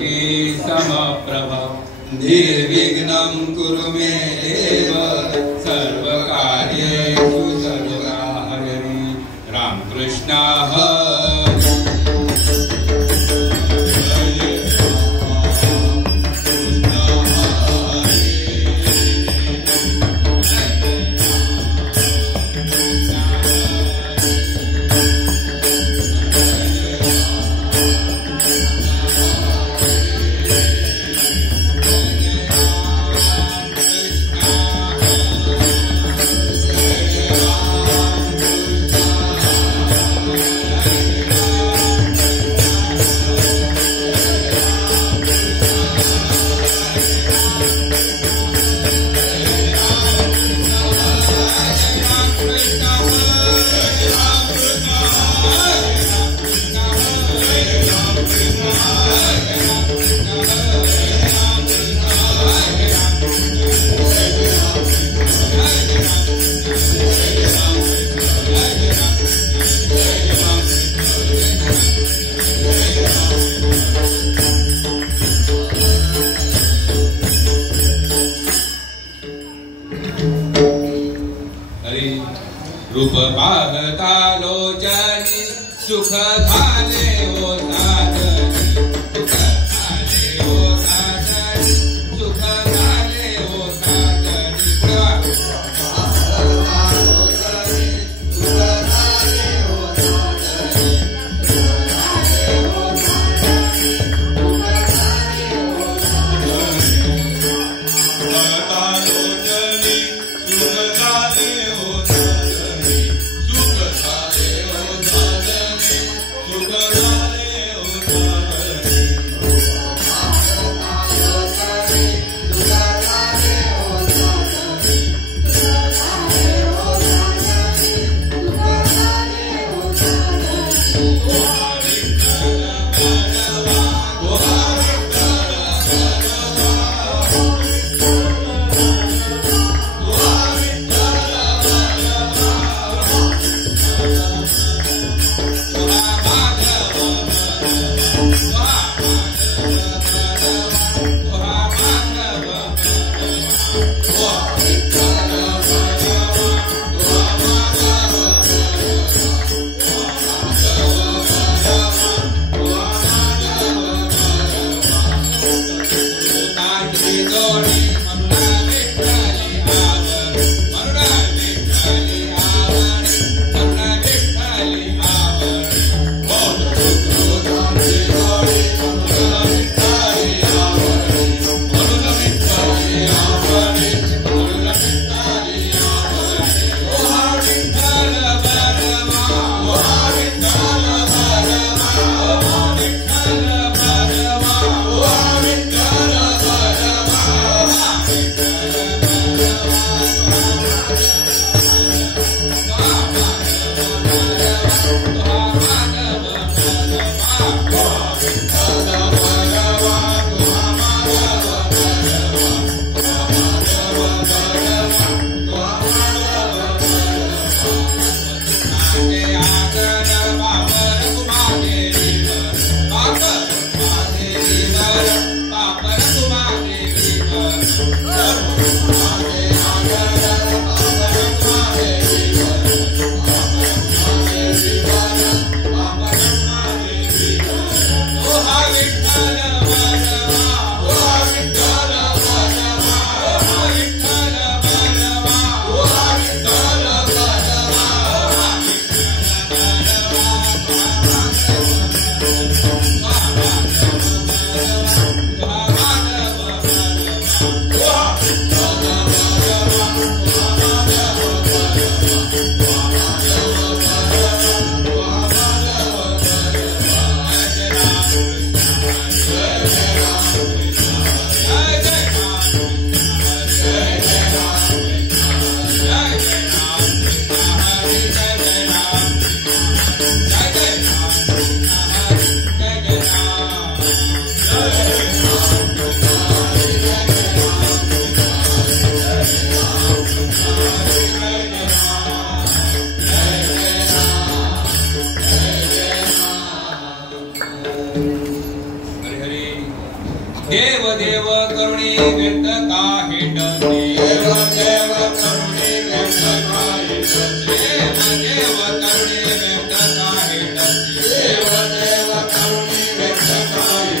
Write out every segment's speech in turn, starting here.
ज्योति समप्रभ निर्विघ्नं कुरु मे देव सर्वकार्येषु सर्वदा हरि रामकृष्ण रूप पाहता लोचनी सुख झाले ओ साधनी सुख झाले ओ साधनी सुख झाले ओ साधनी देव देव करुणी व्यक्त काहे डसे देव देव करुणी व्यक्त काहे डसे देव देव करुणी व्यक्त काहे डसे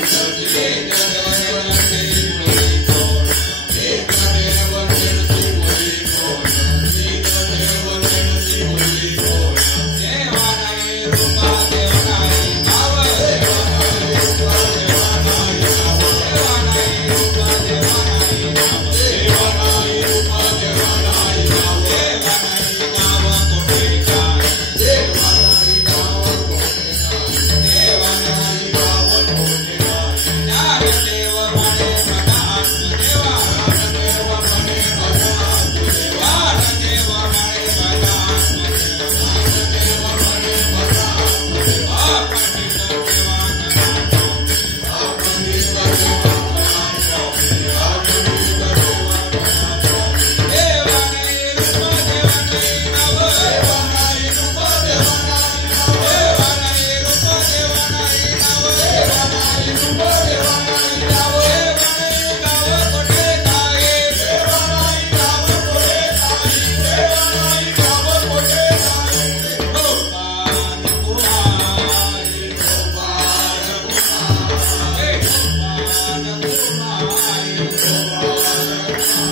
देव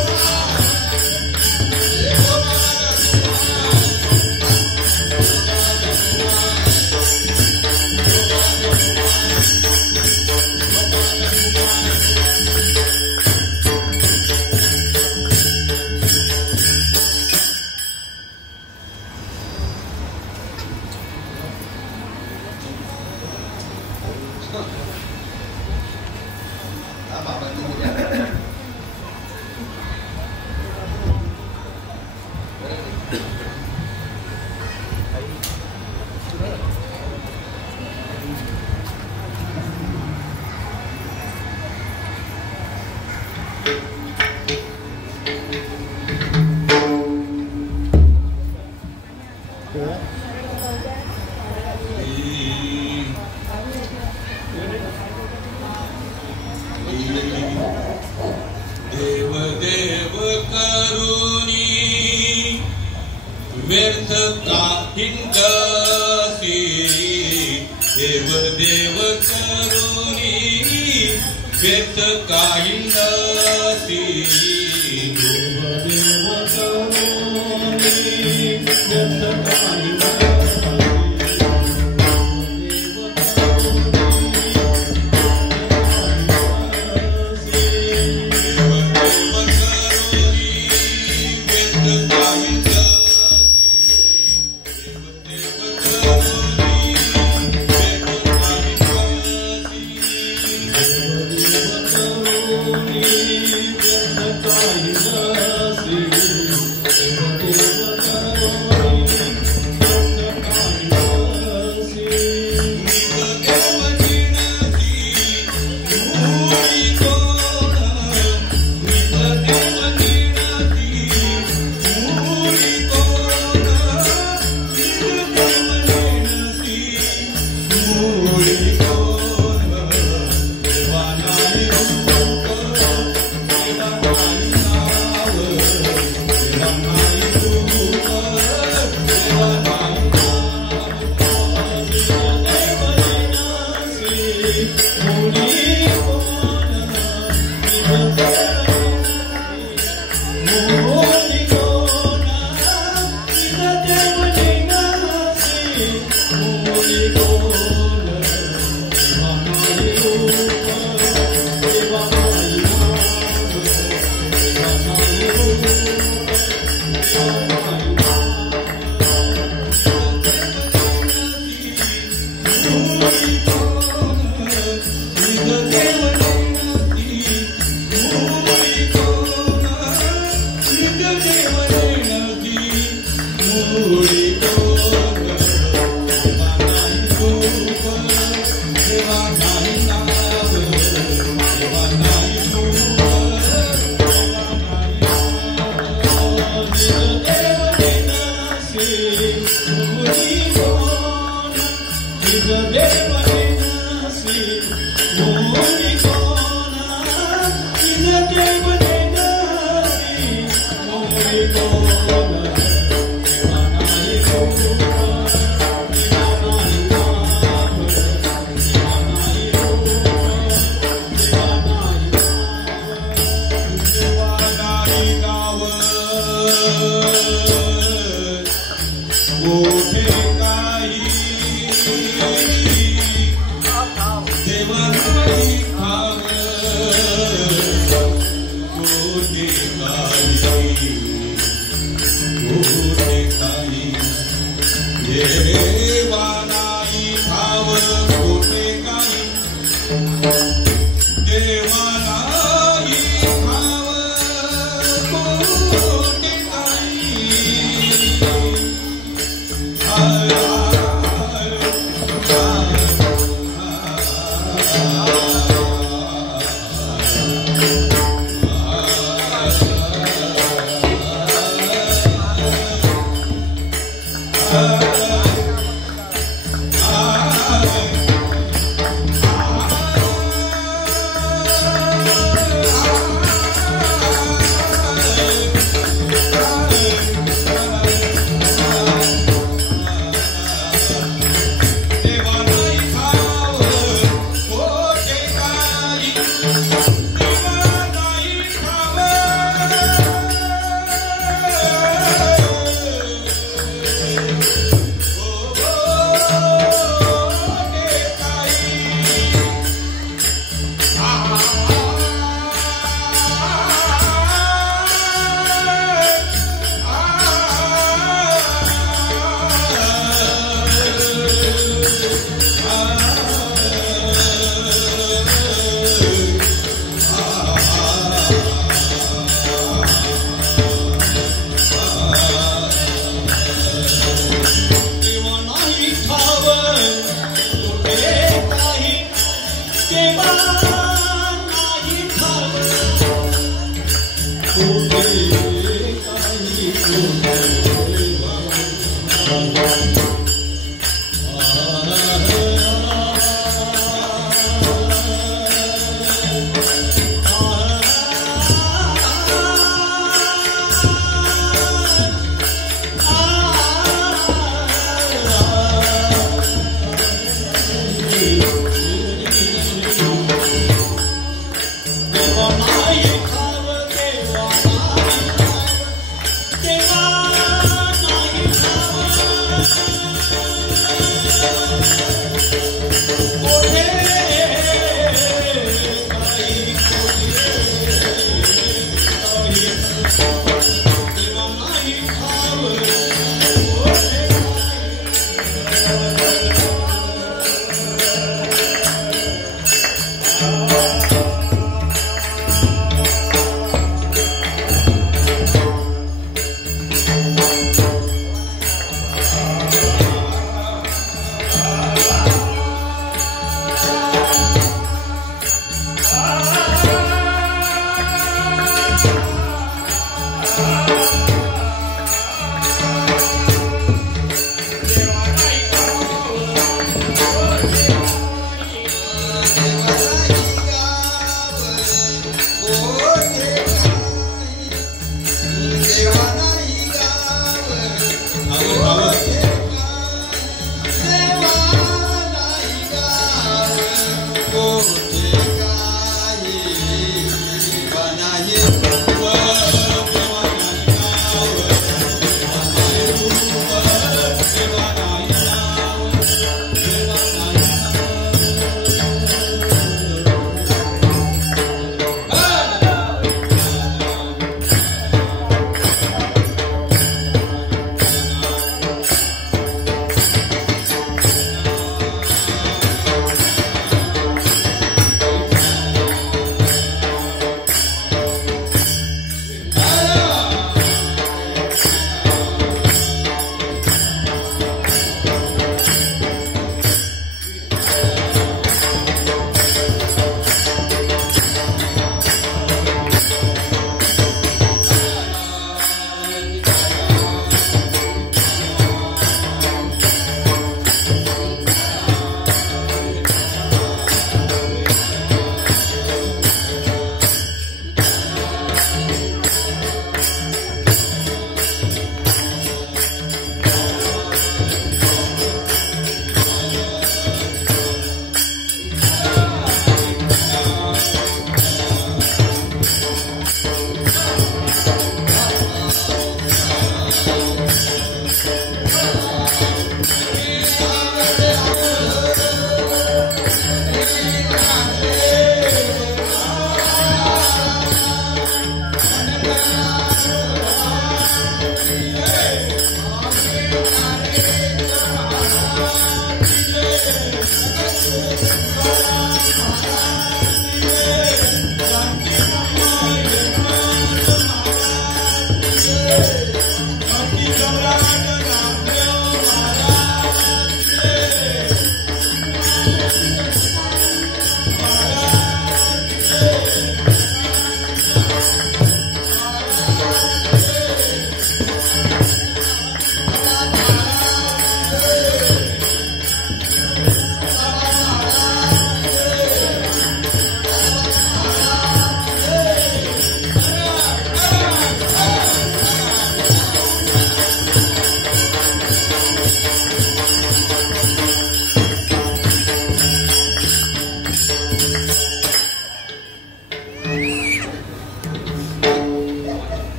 देव करुणी व्यक्त काहे डसे देव देव करुणी व्यर्थ काहिंदसी देव देव करुणी व्यर्थ काहिंदसी देव देव करुणी व्यर्थ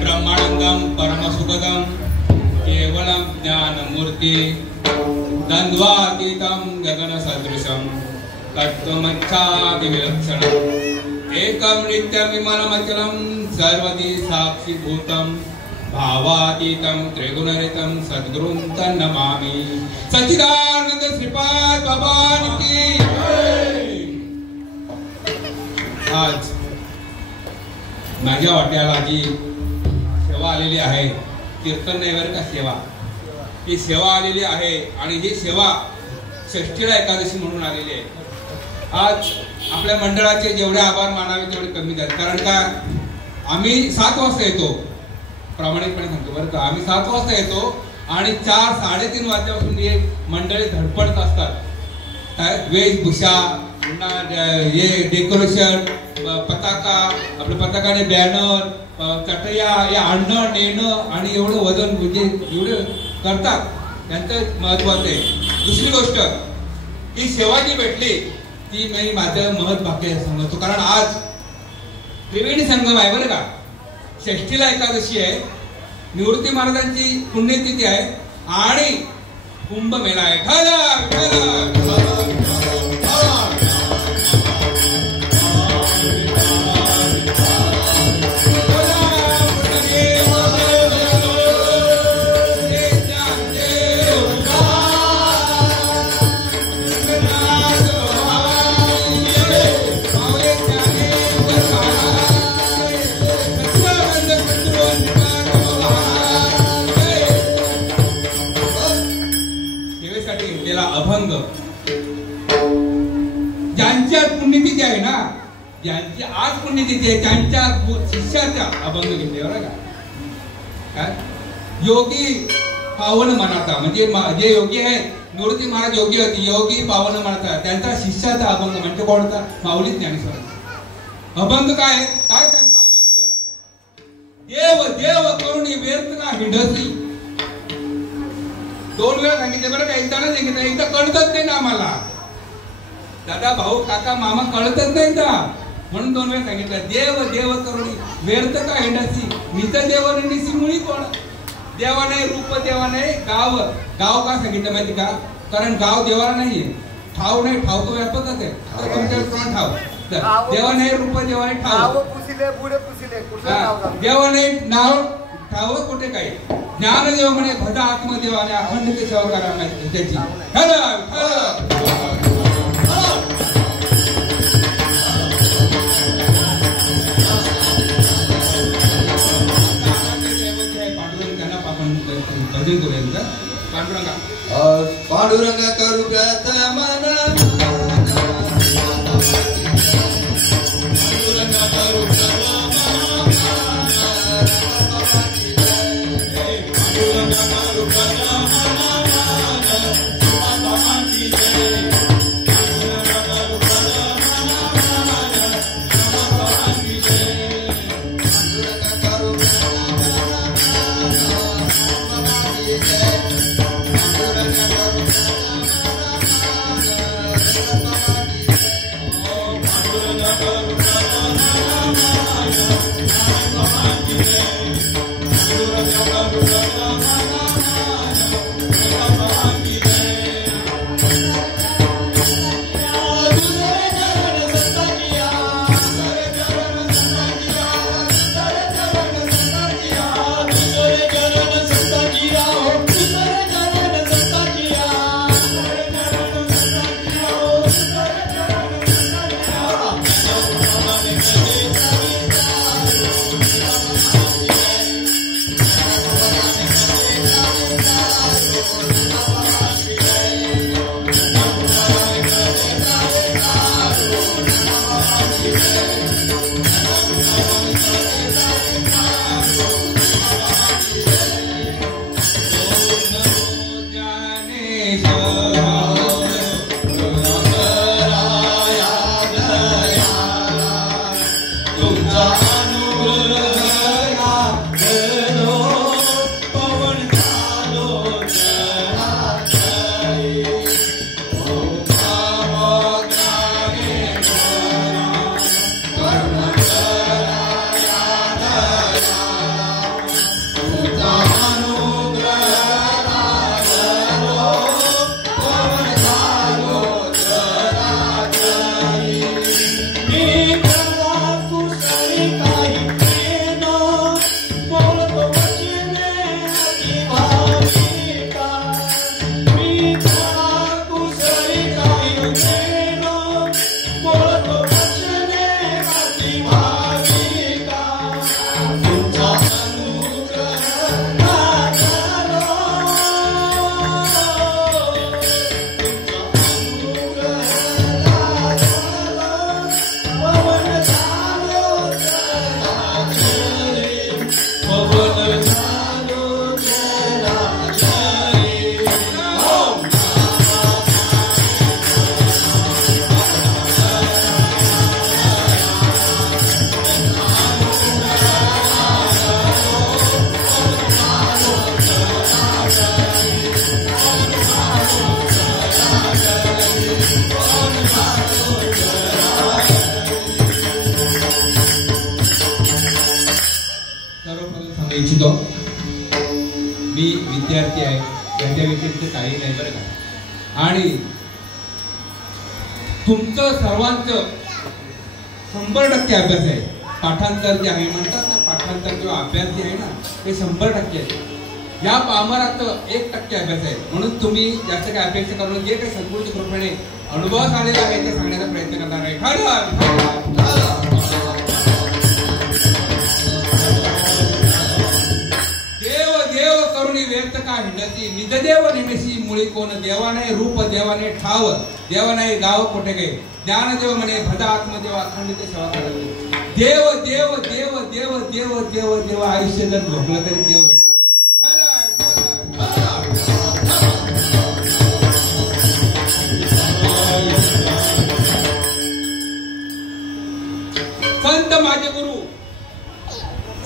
ब्रह्मानंदम परमसुखदम केवलम ज्ञानमूर्ति द्वंद्वातीतम गगनसदृशम तत्त्वमच्छादि विलक्षणम एकम नित्यम विमलमचलम सर्वदी साक्षीभूतम भावातीतम त्रिगुणरहितम सद्गुरुं तन्नमामि। सच्चिदानंद श्रीपाद भगवान की आज माझ्या वाट्याला जी सेवा आलेली आहे, कीर्तन नैवेद्य का सेवा, ही सेवा आलेली आहे आणि ही सेवा षष्ठीला एकादशी म्हणून आलेली आहे। आज आपल्या मंडळाचे जेवढे आभार मानावे तेवढे कमी आहेत, कारण का आम्ही 7 वाजता येतो, प्रामाणिकपणे सांगतो बरं का, आम्ही 7 वाजता येतो आणि 4-3:30 वाजल्यापासून हे मंडळी धडपडत असतात। वेशभूषा, पुन्हा हे डेकोरेशन, पताका, आपल्या पताकाने बॅनर, चटया हे आणणं नेणं आणि एवढं वजन म्हणजे एवढं करतात, त्यांचं महत्वाचं आहे। दुसरी गोष्ट, ही सेवा जी भेटली ती मी माझं महत्व भाग्य सांगतो, कारण आज त्रिवेणी संगम आहे बरं का, षष्ठीला एकादशी आहे, निवृत्ती महाराजांची पुण्यतिथी आहे आणि कुंभमेळा आहे। अभंग ज्यांच्या पुण्यतिथी आहे ना, ज्यांची आज पुण्यतिथी आहे त्यांच्या शिष्याच्या अभंग घेतले बरं का। योगी पावन मनाचा, म्हणजे जे योगी आहे, निवृत्ती महाराज योगी होती, योगी पावन मनाचा त्यांचा शिष्याचा अभंग म्हणजे कोणता? माऊली ज्ञानेश्वर। अभंग काय सांगतो अभंग? देव देव करुणी व्यर्थ ना हिंडसी। 2 वेळा सांगितले बरं का, एकदा नाही सांगितलं, एकदा कळतच नाही ना आम्हाला, दादा भाऊ काका मामा कळतच नाही का, म्हणून 2 वेळा सांगितलं। देव देव करुणी व्यर्थ का हिंडसी, नित देव निसी मुळी कोण, देवा नाही रूप देवा नाही गाव, गाव का सांगितलं माहिती का, कारण गाव देवाला नाहीये, ठाव नाही, ठाव तो व्यापकच आहे, तर तुमच्या कोण ठाव, देवा नाही रूप देवा नाही ठाव, देवा नाही नाव ठाव कुठे काही, ज्ञानदेव म्हणे भदा आत्मदेव आणि अखंड ते सेवा करा त्याची। पांडुरंग करू प्रथम इच्छितो. मी विद्यार्थी आहे, त्याच्या व्यतिरिक्त काही नाही बरं का. आणि तुमचं सर्वांचं 100% अभ्यास आहे. पाठांतर जे आहे म्हणतात ना, पाठांतर किंवा अभ्यास जे आहे ना ते 100% आहे. या पामरात 1% अभ्यास आहे. म्हणून तुम्ही जास्त काही अपेक्षा करून जे काही सद्गुरूच्या कृपेने अनुभवास आलेला आहे ते सांगण्याचा प्रयत्न करणार आहे. देव देव करुणी व्यर्थ का हिंडती, निजदेव निमेशी मुळी कोण, देवाने रूप देवाने ठाव, देवाने गाव कोठे गे, ज्ञानदेव म्हणे भदा आत्मदेव अखंडित सेवा करावी. देव देव देव देव देव देव देव आयुष्य जर भोगलं तरी देव भेटणार नाही.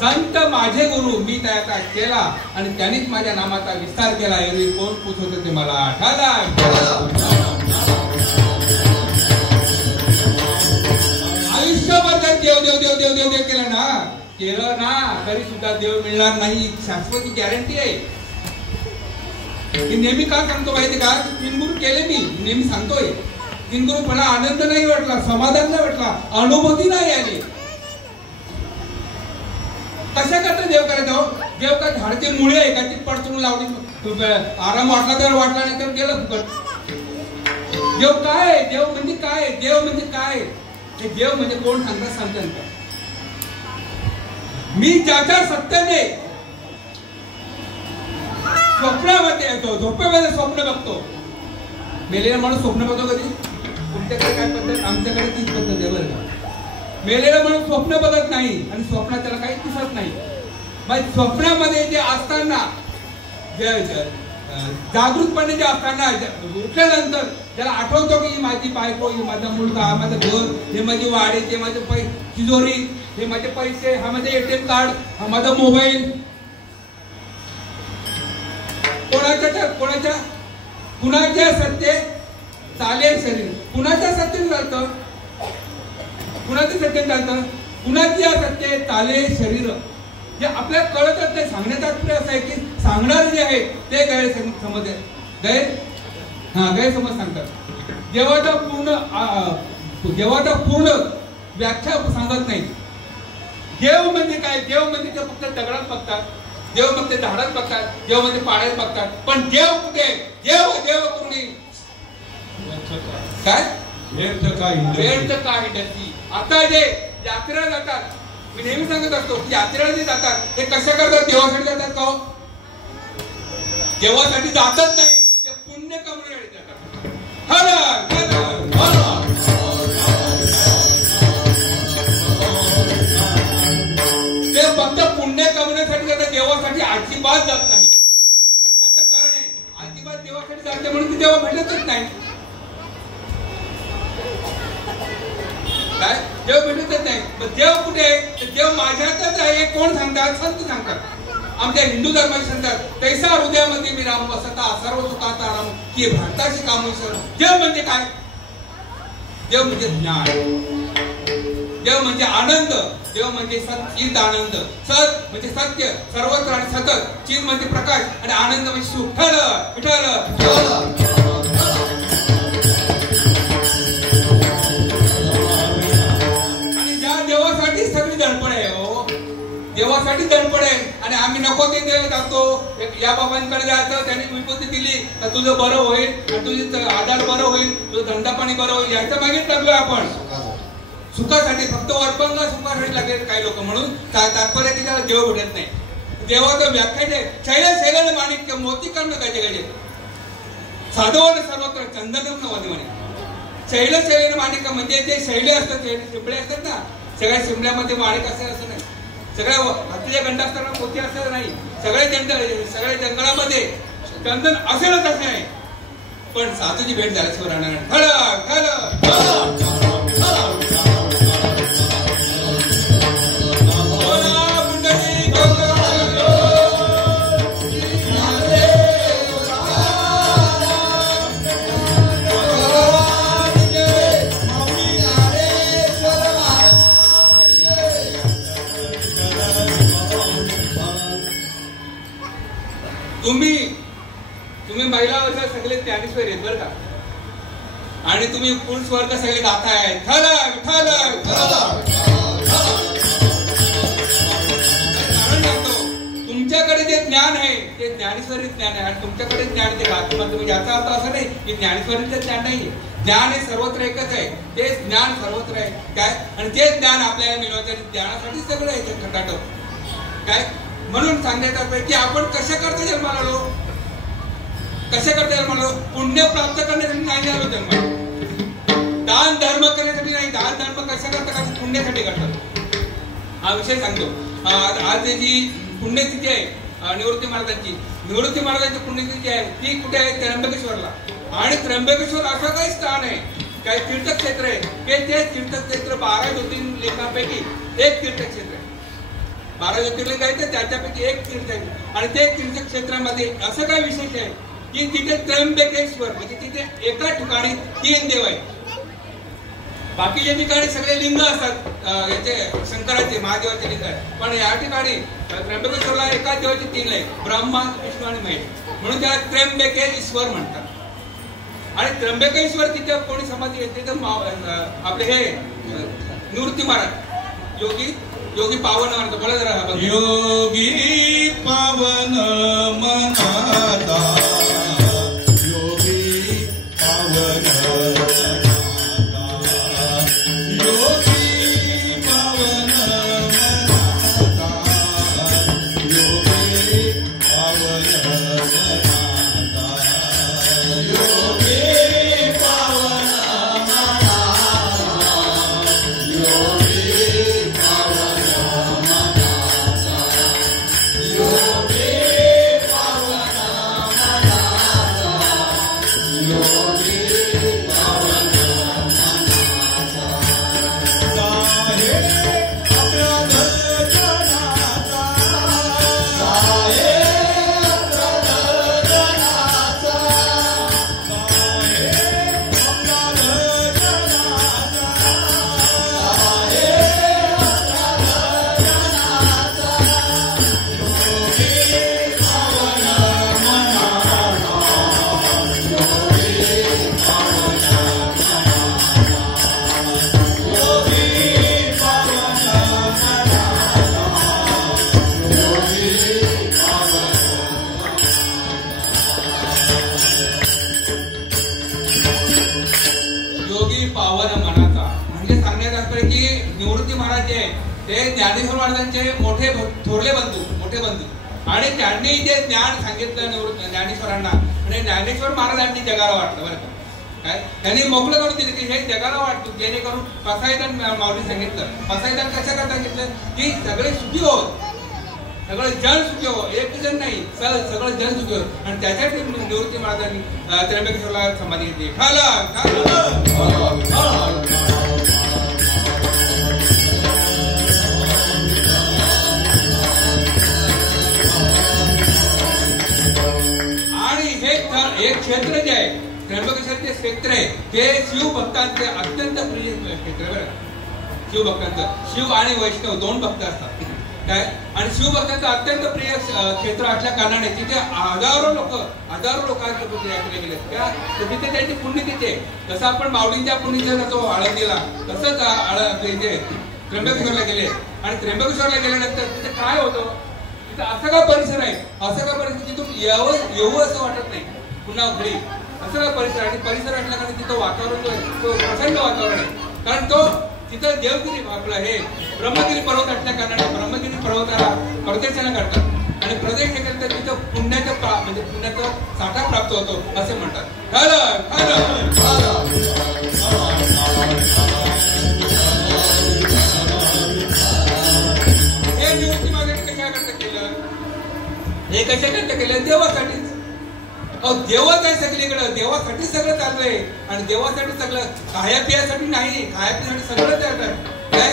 संत माझे गुरु मी त्याचा केला आणि त्यांनीच माझ्या नामाचा विस्तार केला. एरवी कोण पुछत ते मला आठवला. आयुष्यभर जर देव देव देव देव देव देव केलं ना तरी सुद्धा देव मिळणार नाही. शाश्वती गॅरंटी आहे. नेहमी का सांगतो माहिती का, 3 गुरु केले मी नेहमी सांगतोय. 3 गुरु मला आनंद नाही वाटला, समाधान नाही वाटला, अनुभूती नाही आली. कशा करता देव करायचा हो? देव का झाडचे मुळे आहे का ती पडतून लावली, आराम वाटला तर वाटला नाही तर गेलं फुकट. देव काय आहे? देव म्हणजे काय? देव म्हणजे काय? हे देव म्हणजे कोण सांगतात सांगतात. मी ज्याच्या सत्याने स्वप्नामध्ये येतो, झोपेमध्ये स्वप्न बघतो. मेलेला माणूस स्वप्न बघतो कधी? तुमच्याकडे काय पद्धत? आमच्याकडे तीच पद्धत आहे बरं का. मेलेला माणूस स्वप्न बघत नाही आणि स्वप्नात त्याला काही दिसत नाही. मग स्वप्नामध्ये जे असताना जागृतपणे जे असताना उठल्यानंतर त्याला आठवतो की ही माझी बायको, ही माझा मुलगा, हा माझं घर, हे माझी वाडी, ते माझे तिजोरी, हे माझे पैसे, हा माझे ATM कार्ड, हा माझा मोबाईल. कुणाच्या सत्य चाले शरीर, कुणाच्या सत्य चालतं, कुणाचं सत्य चालतं, कुणाची सत्य चाले शरीर. जे आपल्याला कळतच नाही. सांगण्याचा अर्थ असं आहे की सांगणारे जे आहे ते गैरसमज आहे. गैरसमज सांगतात. देवाचा पूर्ण व्याख्या सांगत नाही. देव म्हणजे काय? देव म्हणजे ते फक्त दगडात बघतात, देव म्हणजे झाडात बघतात, देव म्हणजे पाण्यात बघतात. पण देव कुठे? देव देव कोणी काय व्यर्थ का हिंडती. आता जे यात्रा जातात, मी नेहमी सांगत असतो की यात्रेला जे जातात ते कशा करतात? देवासाठी जातात का? देवासाठी जातच नाही, ते पुण्य कमवण्यासाठी जातात. ते फक्त पुण्य कमवण्यासाठी जातात, देवासाठी अजिबात जात नाही. त्याचं कारण आहे अजिबात देवासाठी जाते म्हणून ती देवा भेटतच नाही. देव भेटतच नाही. देव कुठे? देव माझ्यातच आहे. कोण सांगतात? संत सांगतात. आमच्या हिंदू धर्माचे सांगतात, तैसा हृदयामध्ये मी राम बसता सर्व सुखाचा राम की भक्ताशी कामेश्वर. देव म्हणजे काय? देव म्हणजे ज्ञान, देव म्हणजे आनंद, देव म्हणजे चित आनंद. सत म्हणजे सत्य, सर्वत्र आणि सतत. चित म्हणजे प्रकाश आणि आनंद म्हणजे सुख. विठ्ठल देवासाठी धडपड आहे. आणि आम्ही नको ते जातो. या बाबांकडे जायचं, त्यांनी विभूती दिली तर तुझं बरं होईल, तुझं आधार बरं होईल, तुझं धंदा पाणी बरं होईल, याच्या मागेच लागलोय आपण. सुखासाठी, फक्त वर्पंगा सुखासाठी लागेल काही लोक. म्हणून तात्पर्य की त्याला देव भेटत नाही. देवाचं व्याख्या शैले माणिक्य मोती करणं गजे साधवाने सर्वत्र चंदन नवने म्हणे. शैले माणिक्य म्हणजे जे शैले असतात, शिंपळे असतात ना, सगळ्या शिंपल्यामध्ये माणिक असेल असं नाही. सगळ्या हत्तीच्या गंडा असताना मोती असं नाही. सगळ्या जंगलामध्ये चंदन असेलच असं नाही. पण साधूची भेट झाल्याशिवाय राहणार नाही. तुम्ही महिला वर्ग सगळे ज्ञानेश्वर आहेत बरं का, आणि तुम्ही पुरुष वर्ग सगळे गाताय ठलक ठलक ठलक. कारण सांगतो, तुमच्याकडे जे ज्ञान आहे ते ज्ञानेश्वरी ज्ञान आहे, आणि तुमच्याकडे ज्ञान ते गातो. तुम्ही याचा अर्थ असं नाही की ज्ञानेश्वरीचं ज्ञान नाही. ज्ञान हे सर्वत्र एकच आहे, ते ज्ञान सर्वत्र आहे काय, आणि ते ज्ञान आपल्याला मिळवायचं, ज्ञानासाठी सगळं आहे ते खटाटो काय. म्हणून सांगण्यात येतं की आपण कशा करता जन्माला आलो, कशा करता जन्माला आलो. पुण्य प्राप्त करण्यासाठी नाही आलो जन्माला, दान धर्म करण्यासाठी नाही. दान धर्म कशा करता का, पुण्यासाठी करतात. हा विषय सांगतो. आज जी पुण्यतिथी आहे निवृत्ती महाराजांची पुण्यतिथी आहे, ती कुठे आहे, त्र्यंबकेश्वरला. आणि त्र्यंबकेश्वर असं काही स्थान आहे, काही तीर्थक्षेत्र आहे, ते तीर्थक्षेत्र 12 ज्योतिर्लिंगांपैकी एक तीर्थक्षेत्र आहे. 12 ज्योतिर्लिंग आहे तर त्याच्यापैकी एक तीर्थ आहे. आणि ते तीर्थक्षेत्रामध्ये असं काय विशेष आहे की तिथे त्र्यंबकेश्वर म्हणजे तिथे एका ठिकाणी 3 देव आहेत. बाकीच्या ठिकाणी सगळे लिंग असतात, याचे शंकराचे महादेवाचे लिंग आहे, पण या ठिकाणी त्र्यंबकेश्वरला एका देवाचे 3 आहे, ब्रह्मा विष्णू आणि महेश. म्हणून त्याला त्र्यंबकेश्वर म्हणतात. आणि त्र्यंबकेश्वर तिथे कोणी समाधी येते तर आपले हे निवृत्ती महाराज योगी पावन म्हणतो. बोला जरा. योगी पावन मनाता, योगी पावन ज्ञानेश्वर महाराजांचे मोठे बंधू आणि त्यांनी जे ज्ञान सांगितलं ज्ञानेश्वरांना, आणि ज्ञानेश्वर महाराजांनी जगाला वाटलं बरं का काय. त्यांनी मोकळं करून दिलं की हे जगाला वाटतो, जेणेकरून पसायदान माऊली सांगितलं. पसायदान कशा करता सांगितलं की सगळे सुखी होत, सगळं जन सुखी हो, एक जण नाही सगळं जन सुखी हो. आणि त्यासाठी निवृत्ती महाराजांनी त्र्यंबकेश्वरला समाधी घेतली. एक क्षेत्र जे आहे त्र्यंबकेश्वरचे क्षेत्र आहे ते शिवभक्तांचे अत्यंत प्रिय क्षेत्र बरं. शिवभक्तांचं, शिव आणि वैष्णव 2 भक्त असतात काय, आणि शिवभक्तांचं अत्यंत प्रिय क्षेत्र असल्या कारणाने तिथे हजारो लोक केले गेले. तिथे त्यांची पुण्यतिथी आहे. जसं आपण माऊलींच्या पुण्यतिथीला जातो आळंदीला, तसंच त्र्यंबकेश्वरला गेले. आणि त्र्यंबकेश्वरला गेल्यानंतर तिथे काय होतं, तिथे असं का परिसर आहे, तिथून येऊ असं वाटत नाही पुन्हा घरी, असं का परिसर. आणि परिसर असल्या कारण तिथं वातावरण जो आहे तो प्रसन्न वातावरण आहे. कारण तो तिथं देवगिरी आपलं हे ब्रह्मगिरी पर्वत असल्या कारणाने ब्रह्मगिरी पर्वताला प्रदक्षिणा करतात, आणि प्रदक्षिणा केल्यानंतर तिथं पुण्याचा साठा प्राप्त होतो असे म्हणतात. हे निवृत्ती महाराजांनी कशाकरता केलं, हे कशाकरता केलं, देवासाठीच. देवच आहे सगळीकडे, देवासाठी सगळं चाललंय. आणि देवासाठी सगळं, खाया पियासाठी नाही, खाया पियासाठी सगळं चाललंय काय.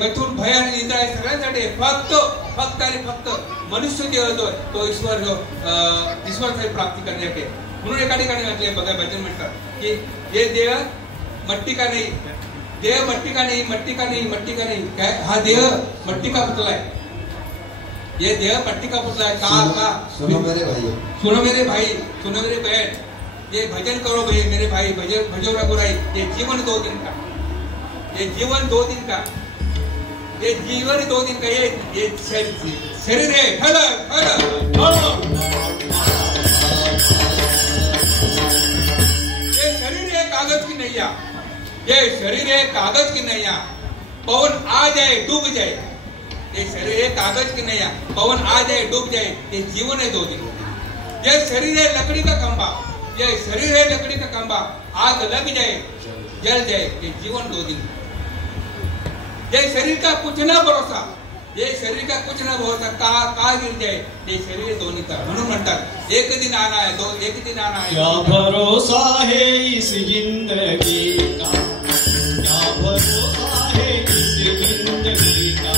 मैथून भय आणि निद्रा आहे सगळ्यांसाठी. फक्त आणि फक्त मनुष्य देव जो तो ईश्वर प्राप्ती करण्यासाठी. म्हणून एका ठिकाणी म्हटले बघा, भजन म्हणतात की हे देव मट्टी का नाही, देव मट्टी का नाही, मट्टी का नाही, मट्टी का नाही काय. हा देह मट्टी का पुतला आहे ये देह पट्टी का पुतला है। का सुनो मेरे भाई, सुनो मेरे भाई, सुनो मेरे बहन, ये भजन करो भाई मेरे भाई, भजो रघुराई। ये जीवन 2 दिन का, ये जीवन 2 दिन का, ये जीवन 2 दिन का, ये शरीर है। ये शरीर है कागज की नैया, ये शरीर है कागज की नैया, पवन आ जाए डूब जाए। ये शरीर है कागज की नैया, पवन आ जाए डूब जाए। ये जीवन है 2 दिन। ये शरीर है लकड़ी का खंभा, ये शरीर है लकड़ी का खंभा, आग लग जाए जल जाए। ये जीवन 2 दिन। ये शरीर का कुछ ना भरोसा, ये शरीर का कुछ ना भरोसा, का गिर जाए। ये शरीर 2 दिन का, म्हणून म्हणतात एक दिन आना है, एक दिन आना है। क्या भरोसा है इस जिंदगी का, क्या भरोसा है इस जिंदगी का,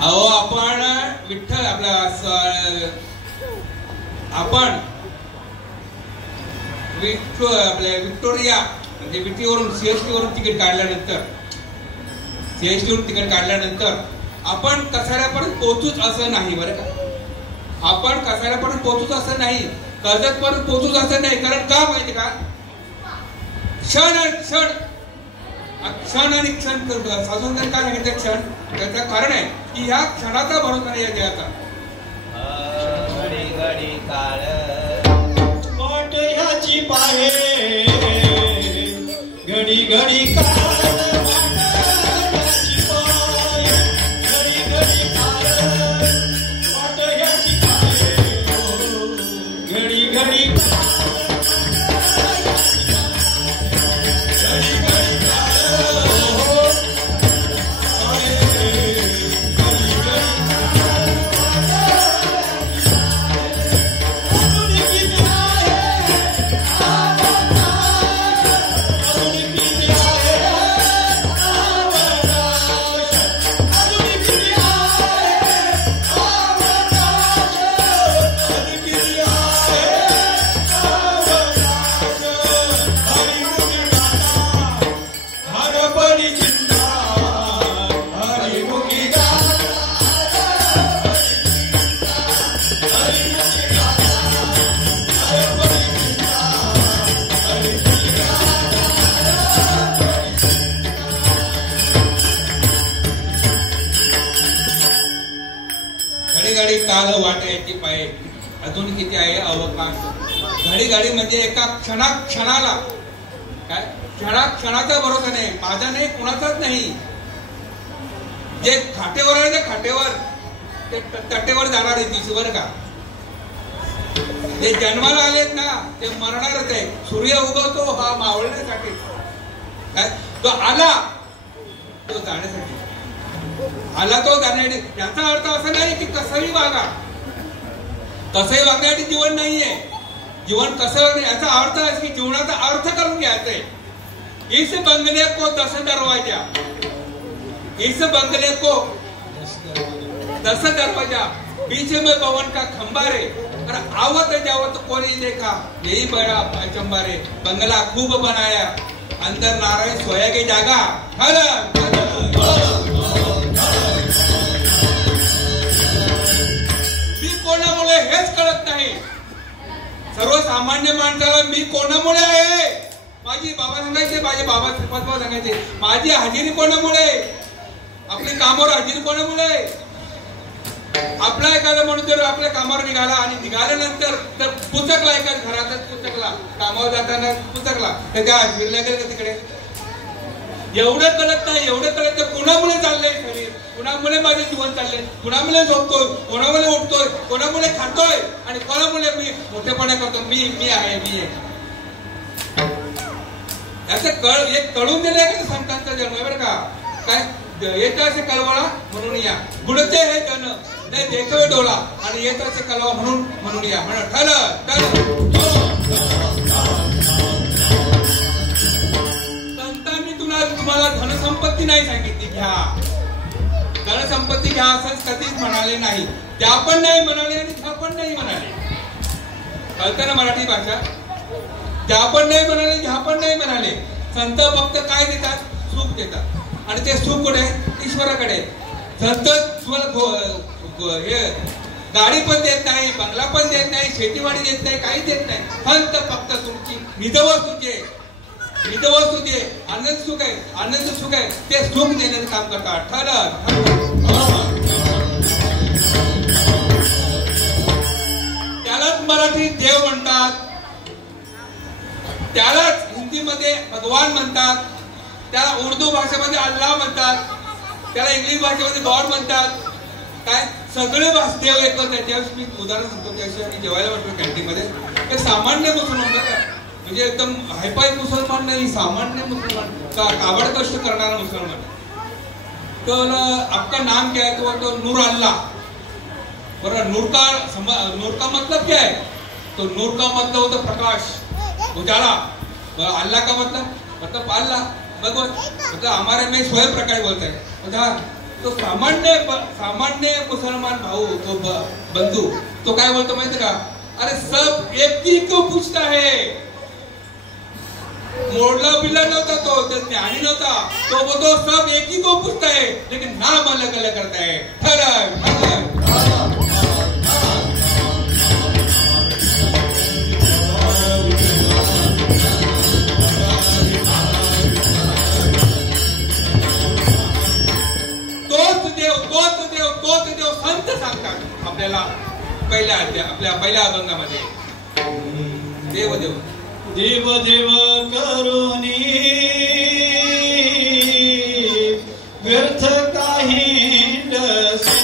अहो आपण विठ्ठल आपला आपण आपल्या विक्टोरिया म्हणजे विटीवरून सीएसटी वरून तिकीट काढल्यानंतर, सीएसटी वरून तिकीट काढल्यानंतर आपण कसाऱ्यापर्यंत पोहोचूच असं नाही बरं का. आपण कसाऱ्यापर्यंत पोहोचूच असं नाही, कर्जतपर्यंत पोहोचूच असं नाही. कारण का माहिती का, क्षण आणि क्षण साधून काय सांगितलं क्षण, त्याचं कारण आहे की ह्या क्षणाचा भरोसा नाही या जगाचा. घडी घडी काळ वाट ह्याची पाहे, घडी घडी काळ काल वाटायची पाय अजून किती आहे अवकाश. घडी घडी म्हणजे एका क्षणाला काय क्षणाचा भरोसा नाही, माझा नाही, कुणाचाच नाही. जे खाटेवर आहे ते खाटेवर, ते तटेवर जाणार आहे दिवशी बरं का. जे जन्माला आलेत ना ते मरणारच आहे. सूर्य उगवतो हा मावळण्यासाठी, काय तो आला तो जाण्यासाठी, आला तो जाण्यासाठी. याचा अर्थ असा नाही की कसंही वागा, कसंही वागण्यासाठी जीवन नाहीये. जीवन कसं नाही याचा अर्थ आहे की जीवनाचा अर्थ करून घ्यायचा आहे. इस बंगले को 10 दरवाजा, इस बंगले को 10 दरवाजा, बीच में पवन का खंबा रे, आवत जावत कोई देखा यही बड़ा चंबा रे. बंगला खूब बनाया, अंदर नारायण सोया की जागा. कोणामुळे हेच कळत नाही, सर्वसामान्य माणसाला मी कोणामुळे आहे, माझी बाबा सांगायचे, माझे बाबा श्रीपाद सांगायचे, माझी हजेरी कोणामुळे, आपली कामावर हजेरी कोणामुळे. आपला एखादा म्हणून जर आपल्या कामावर निघाला आणि निघाल्यानंतर तर पुचकला, एका घरातच पुचकला, कामावर जाताना पुचकला, तर त्या हजेरीला गेलं का तिकडे. एवढं कळत नाही, एवढं कळत नाही कोणामुळे चाललंय शरीर, कोणामुळे माझे जीवन चाललंय, कोणामुळे झोपतोय, कोणामुळे उठतोय, कोणामुळे खातोय आणि कोणामुळे मी मोठेपणा करतो, मी आहे, मी आहे. याचं एक कळून दिलंय का संतांचा जन्म बरं का. काय येतं असे कळवळा म्हणून या, बुडते हे जन नाही देतोय डोळा आणि येतं असे कळवा म्हणून या. म्हणून संतांनी तुम्हाला धनसंपत्ती नाही सांगितली घ्या, धनसंपत्ती घ्या असंच कधीच म्हणाले नाही. त्या पण नाही म्हणाले आणि त्या पण नाही म्हणाले. कळतं ना मराठी भाषा. त्या पण नाही म्हणाले, ह्या पण नाही म्हणाले. संत फक्त काय देतात, सुख देतात आणि ते सुख कुठे, ईश्वराकडे. संत तुम्हाला हे गाडी पण देत नाही, बंगला पण देत नाही, शेतीवाडी देत नाही, काही देत नाही. संत फक्त तुमची निजवस्तूचे आनंद सुख आहे, आनंद सुख आहे ते सुख देण्याचं काम करतात. त्यालाच मराठीत देव म्हणतात, त्यालाच हिंदीमध्ये भगवान म्हणतात, त्याला उर्दू भाषेमध्ये अल्लाह म्हणतात, त्याला इंग्लिश भाषेमध्ये गॉड म्हणतात. काय सगळे देव एकच आहे. त्यावेळेस मी उदाहरण सांगतो, त्यावेळेस आम्ही जेवायला वाटतो कॅन्टीनमध्ये. ते सामान्य मुसलमान म्हणजे एकदम हायफाय मुसलमान नाही, सामान्य मुसलमान, काबड कष्ट करणारा मुसलमान. तर आपका नाम क्या है, तो नूर अल्लाह. बरोबर. नूर का मतलब क्या है, तो नूर का मतलब होता प्रकाश, उजाला. अल्लाह का मतलब अल्लाह भगवान, मतलब हमारे में स्वयं प्रकाश बोलता है. तो सामान्य मुसलमान भाऊ, तो बंधू, तो काय बोलतो माहिती का, अरे सब एक ही को पूछता है. मोडला बिल्ला नव्हता तो ज्ञानी नव्हता, तो बोलतो सब एक ही को पूछता है लेकिन नाम अलग अलग करता है. तोच देव संत सांगतात आपल्याला आपल्या पहिल्या अभंगामध्ये. देव देव देव देव करुणी व्यर्थ काही नसे.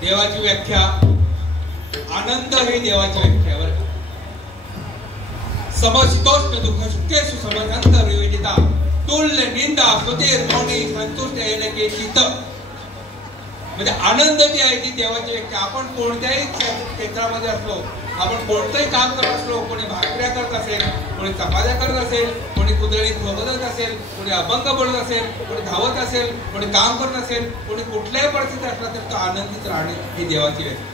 देवाची व्याख्या, आनंद ही देवाची व्याख्या बरं का. समशीतोष्ण दुःख सुखेषु समअंतर विवेचिता तुल्य निंदा स्तुतीर मौनी संतुष्ट येणे के चित्त. म्हणजे आनंद जी आहे ती देवाची व्याख्या. आपण कोणत्याही क्षेत्रामध्ये असलो, आपण कोणतंही काम करत असलो, कोणी भाकऱ्या करत असेल, कोणी चपात्या करत असेल, कोणी कुदळीत बघत असेल, कोणी अभंग बोलत असेल, कोणी धावत असेल, कोणी काम करत असेल, कोणी कुठल्याही परिस्थितीत असला तर तो आनंदित राहणे ही देवाची व्याख्या.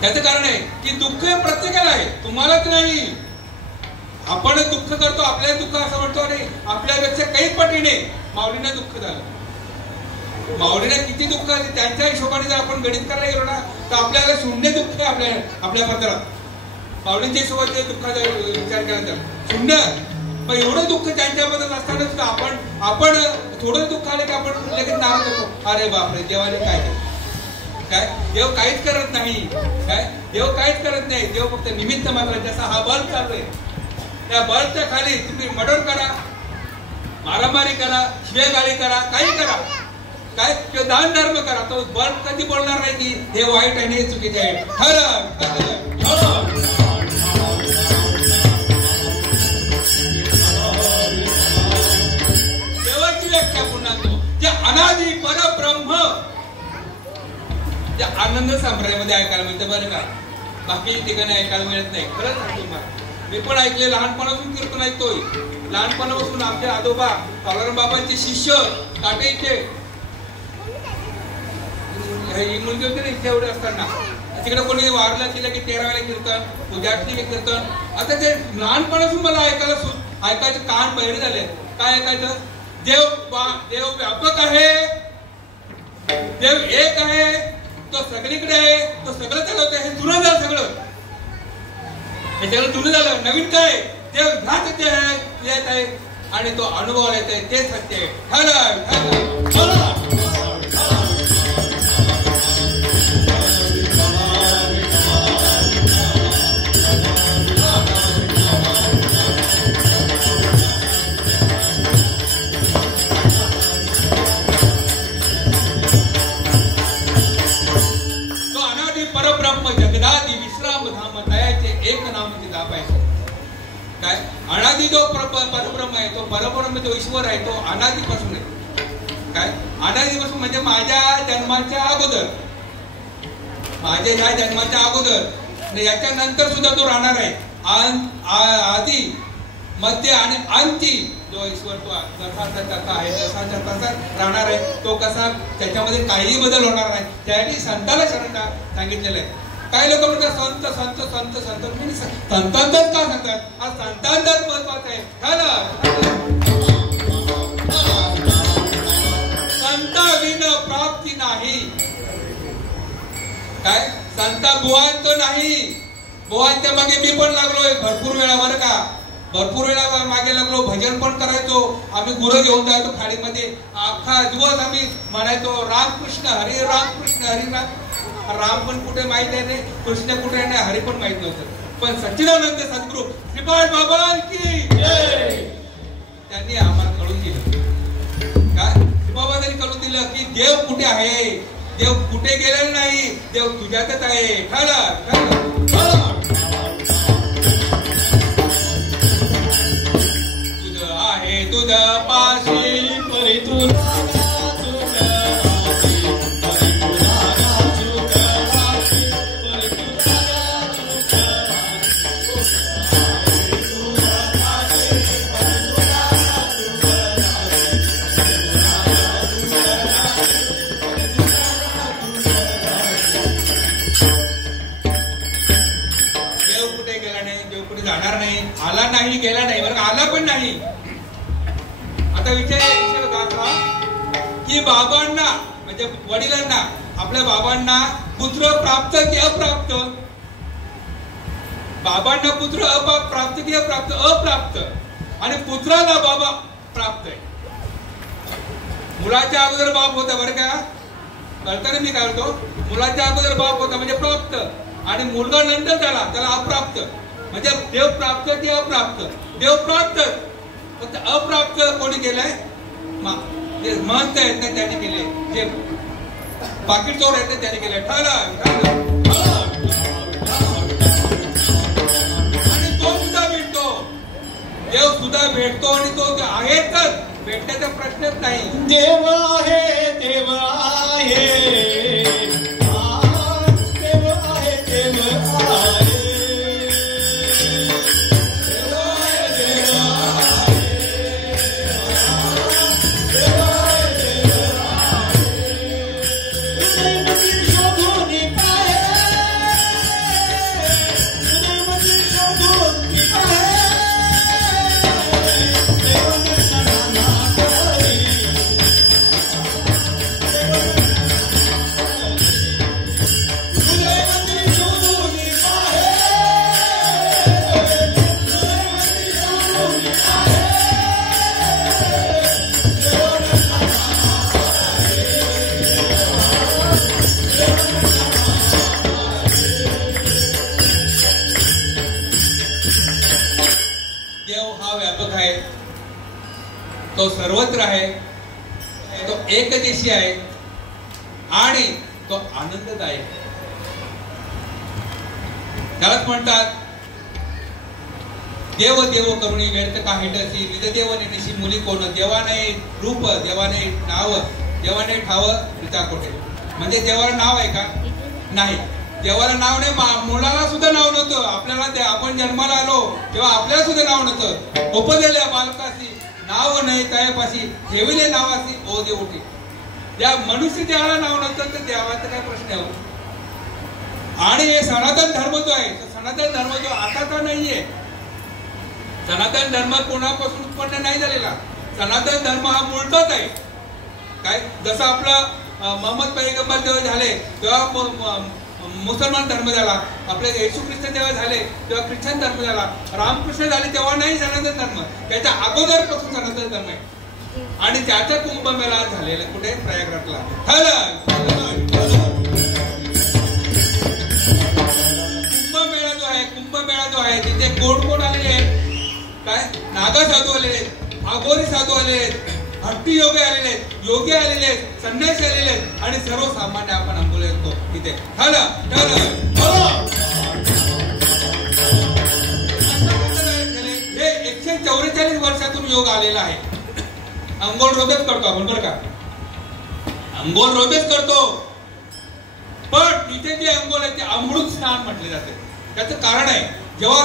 त्याचं कारण आहे की दुःख हे प्रत्येकाला आहे, तुम्हालाच नाही. आपणच दुःख करतो, आपल्याला दुःख असं म्हणतो नाही, आपल्यापेक्षा काही पटीने माऊलींना दुःख झालं. माऊलींना किती दुःख आहे त्यांच्या हिशोबाने जर आपण गणित करायला गेलो ना तर आपल्याला शून्य दुःख आहे आपल्या पत्रात. माऊलींच्या हिशोबाने दुःखाचा विचार केला तर शून्य. पण एवढं दुःख त्यांच्याबद्दल असताना सुद्धा आपण थोडं दुःख आलं की आपण लगेच नाव देतो, अरे बापरे देवाने काय केलं. काय देव काहीच करत नाही. काय देव काहीच करत नाही. देव फक्त निमित्त मात्र. जसा हा बल्ब चालू आहे त्या बल्बच्या खाली तुम्ही मर्डर करा, मारामारी करा, शिवेगाळी करा, काही करा, काय किंवा दान धर्म करा, तो बल्ब कधी बोलणार नाही की हे वाईट आहे हे चुकीचे आहे. देवाची व्याख्या पुन्हा तो जे अनादि परब्रह्म जे आनंद संप्रदायामध्ये ऐकायला मिळतं बरं का, बाकी ठिकाणी ऐकायला मिळत नाही. खरंच सांगतो मला, मी पण ऐकले, लहानपणापासून कीर्तन ऐकतोय. लहानपणापासून आपले आजोबा कालाराम बाबांचे शिष्य काटेचे ही मुलगी होती ना इथे एवढे असताना तिकडे कोणी वारला केलं की 13 वेळा कीर्तन, पूजार्थी कीर्तन. आता ते लहानपणापासून मला ऐकायचे कान बहिरे झाले. काय ऐकायचं? देव व्यापक आहे, देव एक आहे, तो सगळीकडे आहे, तो सगळं चालवत आहे. हे जुनं झालं सगळं, हे सगळं जुनं झालं. नवीन काय? देव ह्या सत्य आहे, येत आहे आणि तो अनुभव येत आहे, ते सत्य आहे. अनादि जो परब्रह्म आहे, तो परब्रह्म जो ईश्वर आहे, तो अनादीपासून आहे. काय अनादीपासून म्हणजे माझ्या जन्माच्या अगोदर, माझ्या ह्या जन्माच्या अगोदर, याच्या नंतर सुद्धा तो राहणार आहे. आदी मध्य आणि अंती जो ईश्वर तो जसाचा तसा आहे, जसाचा तसा राहणार आहे. तो कसा, त्याच्यामध्ये काहीही बदल होणार नाही. त्यासाठी संताला शरण सांगितलेलं आहे. काही लोक म्हणतात संत संत संत संत, म्हणजे संतांतच का सांगतात? हा संतांतच महत्वाचं आहे. संत विन प्राप्ती नाही. काय संता बुवांत नाही. बुवांच्या मागे मी पण लागलोय भरपूर वेळा बरं का, भरपूर वेळा मागे लागलो. भजन पण करायचो आम्ही, गुरु घेऊन जायचो खाडीमध्ये. अख्खा दिवस आम्ही म्हणायचो रामकृष्ण हरी, रामकृष्ण हरी. राम पण कुठे माहित आहे, कृष्ण कुठे आहे, हरी पण माहित नव्हतं. पण सच्चिदानंद सद्गुरू श्रीपाद बाबा की जय, त्यांनी आम्हाला कळून दिलं. काय बाबा त्यांनी कळून दिलं की देव कुठे आहे, देव कुठे गेलेला नाही, देव तुझ्यातच आहे. तुझं आहे तुझं पाशी परी तुझा आला नाही, गेला नाही, बरं आला पण नाही. आता विषय बघा की बाबांना म्हणजे वडिलांना, आपल्या बाबांना पुत्र प्राप्त की अप्राप्त? बाबांना पुत्र प्राप्त की अप्राप्त? अप्राप्त. आणि पुत्राला बाबा प्राप्त आहे. मुलाच्या अगोदर बाप होता बरं का, कळताना मी काय म्हणतो, मुलाच्या अगोदर बाप होता म्हणजे प्राप्त, आणि मुलगा नंतर झाला त्याला अप्राप्त. म्हणजे देव प्राप्त की अप्राप्त? देव प्राप्त. फक्त अप्राप्त कोणी केलंय? महंत आहेत ना त्याने केले, जे पाकिट चोर आहेत त्याने केले. आणि तो सुद्धा भेटतो, देव सुद्धा भेटतो, आणि तो आहेतच, भेटण्याचा प्रश्नच नाही. देव आहे, देव आहे, तो सर्वत्र आहे, तो एकदेशी आहे आणि तो आनंददायक. त्यालाच म्हणतात देव देव करुणी व्यर्थ काहीटसी निजदेव निशी मुली कोण. देवाने रूप, देवाने नाव, देवाने ठाव पिता कोठे. म्हणजे देवाला नाव आहे का? नाही. देवाला नाव नाही. मुलाला सुद्धा नाव नव्हतं. आपल्याला आपण जन्माला आलो तेव्हा आपल्याला सुद्धा नाव नव्हतं. उपदेल्या बालकाशी नाव नाही तयापाशी ठेविले नावाशी ओ देवटी. त्या मनुष्य देवाला नाव नव्हतं तर देवाचा काय प्रश्न आहे. आणि हे सनातन धर्म जो आहे, सनातन धर्म जो आताचा नाहीये. सनातन धर्म कोणापासून उत्पन्न नाही झालेला. सनातन धर्म हा मूळचाच आहे. काय जसं आपला मोहम्मद पैगंबर जेव्हा झाले तेव्हा मुसलमान धर्म झाला. आपले येशू ख्रिस्त जेव्हा झाले तेव्हा ख्रिश्चन धर्म झाला. रामकृष्ण झाले तेव्हा नाही सनातन धर्म. त्याच्या अगोदरपासून सनातन धर्म आहे. आणि त्याचा कुंभमेळा झालेला कुठे? प्रयागराजला. कुंभमेळा जो आहे तिथे कोण कोण आलेले आहेत? काय नागा साधू आलेले आहेत, आगोरी साधू आलेले आहेत, हट्टी योगी आलेले आहेत, योगी आलेले आहेत, संन्यासी आलेले आहेत आणि सर्वसामान्य आपण आंबोले येतो तिथे. हे 144 वर्षातून योग आलेला आहे. अंघोळ रोजच करतो आपण बरं का. अंघोळ रोजच करतो. पण तिथे जे अंघोळ आहे ते अमृत स्नान म्हटले जाते. त्याचं कारण आहे, जेव्हा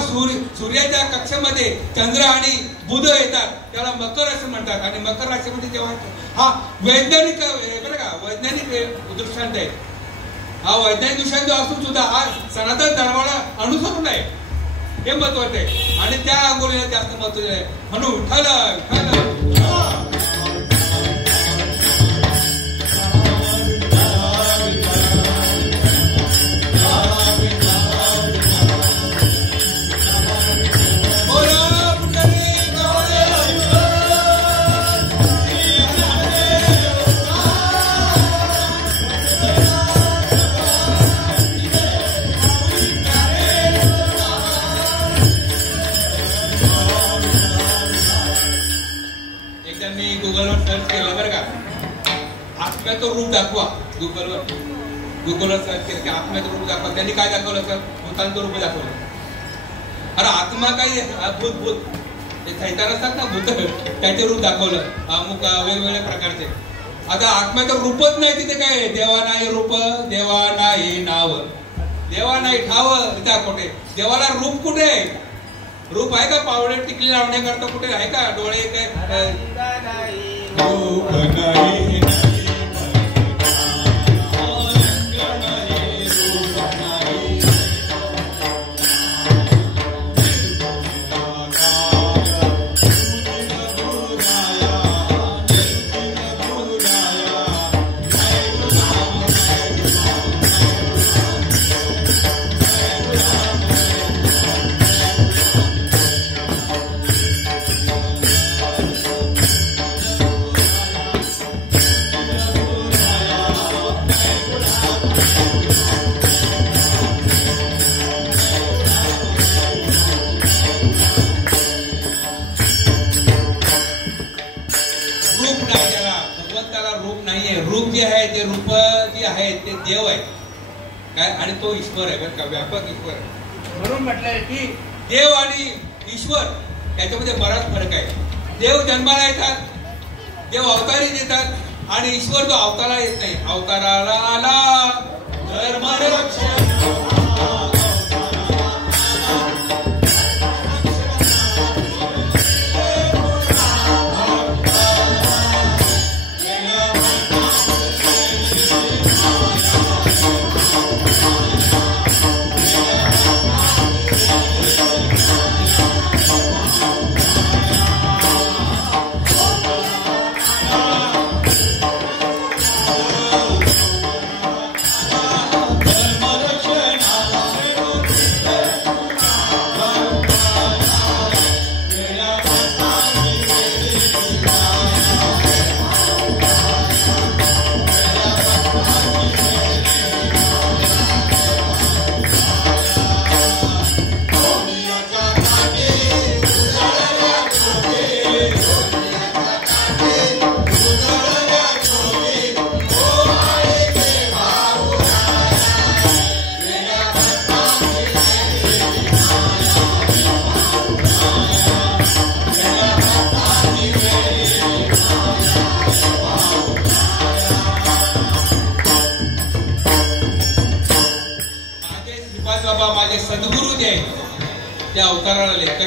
सूर्याच्या कक्षेमध्ये चंद्र आणि बुध येतात त्याला मकर राशी म्हणतात. आणि मकर राशीमध्ये जेव्हा हा वैज्ञानिक बरं का, वैज्ञानिक दृष्टांत आहे. हा वैज्ञानिक दृष्टांत असून सुद्धा हा सनातन धर्माला अनुसरून आहे. हे महत्वाचं आहे. आणि त्या आंघोळीला जास्त महत्व आहे. म्हणून गुगलवर सर्च केलं बरं का, आत्म्याचं रूप दाखवा. गुगलवर सर्च केलं की आत्म्याचं रूप दाखवा. त्यांनी काय दाखवलं? सर भूतांचं रूप दाखवलं. अरे आत्मा काय? भूत ते सैतान असतात ना, भूत, त्याचे रूप दाखवलं अमुक वेगवेगळ्या प्रकारचे. आता आत्म्याचं रूपच नाही तिथे. काय देवा नाही रूप, देवा नाही नाव, देवा नाही ठाव त्या कोठे. देवाला रूप कुठे आहे? रूप आहे का? पावडे टिकली लावण्याकरता कुठे आहे का? डोळे काय? रूप नाही. ते देव आहे काय, आणि तो ईश्वर आहे बरं का, व्यापक ईश्वर आहे. म्हणून म्हटलंय की देव आणि ईश्वर याच्यामध्ये बराच फरक आहे. देव जन्माला येतात, देव अवतारी देतात आणि ईश्वर जो अवताराला येत नाही. अवताराला आला धर्मरक्षण धर्मरक्षण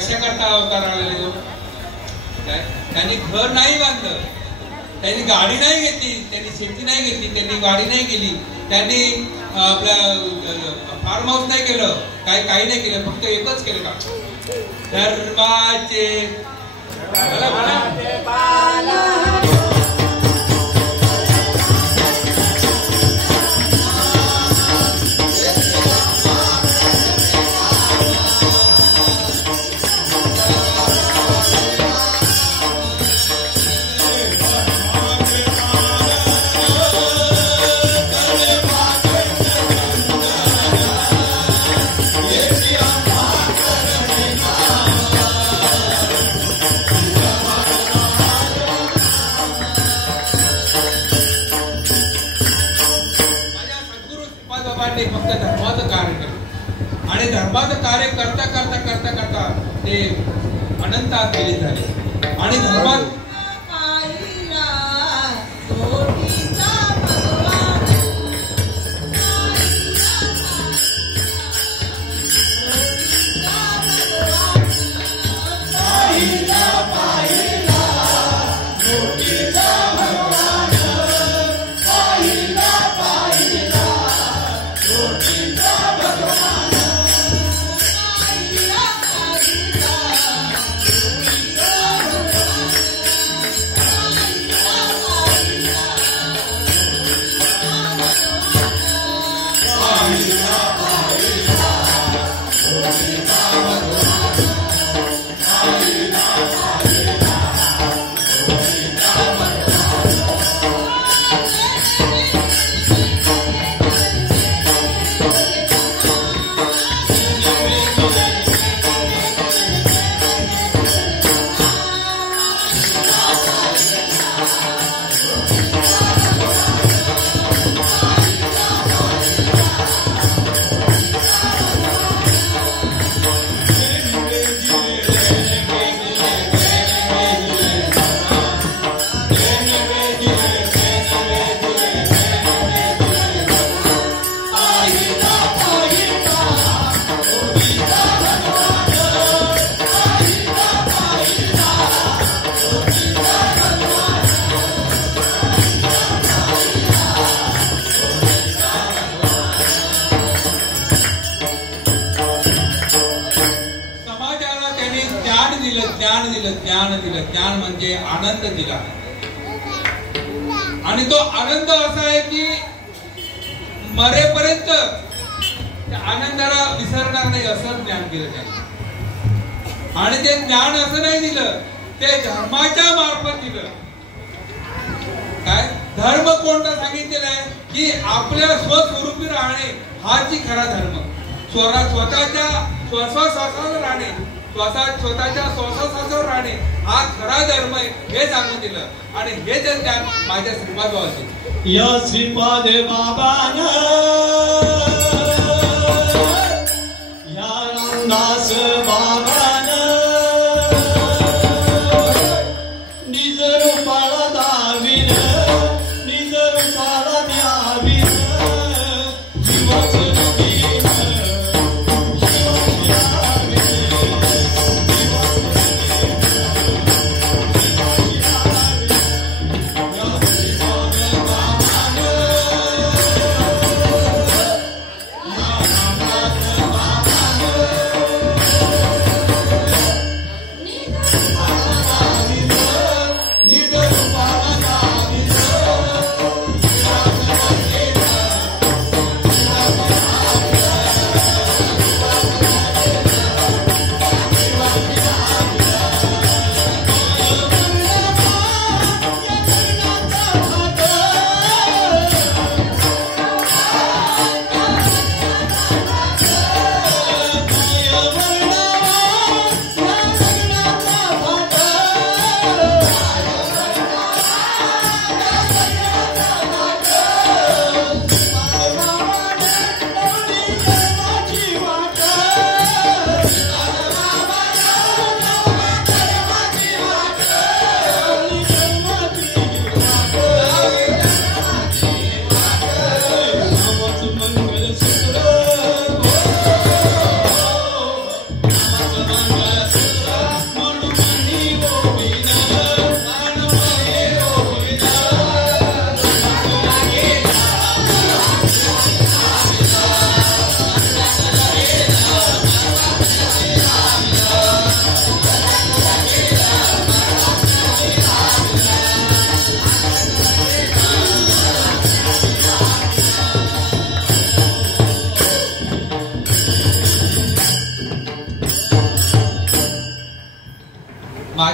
कशा करता अवतार आलेले हो? काय त्यांनी घर नाही बांधलं, त्यांनी गाडी नाही घेतली, त्यांनी शेती नाही घेतली, त्यांनी गाडी नाही केली, त्यांनी आपल्या फार्म हाऊस नाही केलं, काही नाही केलं, फक्त एकच केलं का? धर्माचे फक्त धर्माचं कार्य केलं आणि धर्माचं कार्य करता करता करता करता ते अनंतात गेले झाले आणि धर्मात ज्ञान म्हणजे आनंद दिला आणि तो आनंद असा आहे की मरेपर्यंत त्या आनंदाला विसरणार नाही असं ज्ञान दिलं त्याने आणि ते ज्ञान असं नाही दिलं, ते धर्माच्या मार्फत दिलं. काय धर्म कोणता सांगितलेला आहे की आपल्या स्वस्वरूपी राहणे हाच खरा धर्म. स्वतःच्या श्वासाश्वासावर राहणे, स्वतःच्या श्वासाश्वासावर राहणे हा खरा धर्म आहे हे सांगून दिलं आणि हे जर ज्ञान माझ्या श्रीपाद बाबाचे या श्रीपाद बाबानं या रामदास बाबानं निज रूपाला दावीन, निज रूपाला द्यावीन निज रूपाला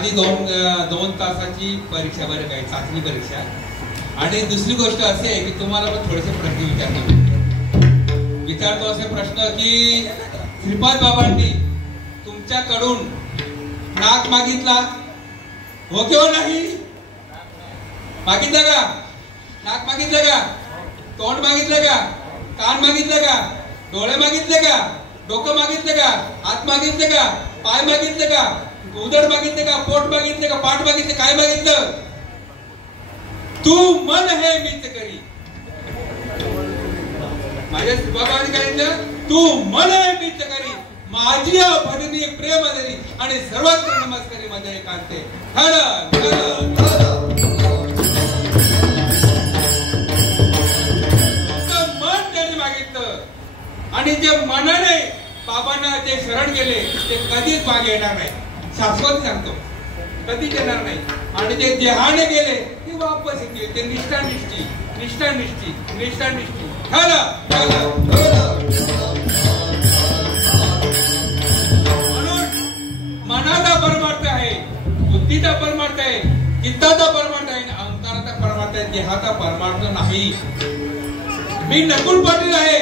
माझी दोन तासाची परीक्षा, बरं काय, चाचणी परीक्षा. आणि दुसरी गोष्ट अशी आहे की तुम्हाला पण थोडेसे प्रश्न विचारतो असे प्रश्न की श्रीपाद बाबांनी तुमच्याकडून नाक मागितला हो किंवा नाही? मागितलं का? नाक मागितलं का? तोंड मागितलं का? कान मागितलं का? डोळे मागितले का? डोकं मागितलं का? हात मागितले का? पाय मागितले का? उदर मागितले का? पोट मागितले का? पाठ मागितले? काय मागितलं? तू मन हे मीच करी. माझ्या बाबांनी काय म्हटलं? तू मन हे मीच करी, माझी भजनी प्रेम धरी आणि सर्वत्र नमस्कारी मध्ये कांते. मन त्यांनी मागितलं आणि जे मनाने बाबांना ते शरण गेले ते कधीच मागे येणार नाही. शाश्वत सांगतो, कधीच येणार नाही. आणि जे देहाने गेले ते वापस येतील. ते निष्ठानिष्ठी निष्ठानिष्ठी निष्ठानिष्ठी. मनाचा परमार्थ आहे, बुद्धीचा परमार्थ आहे, चित्ताचा परमार्थ आहे, अहंकाराचा परमार्थ आहे, देहाचा परमार्थ नाही. मी नकुल पाटील आहे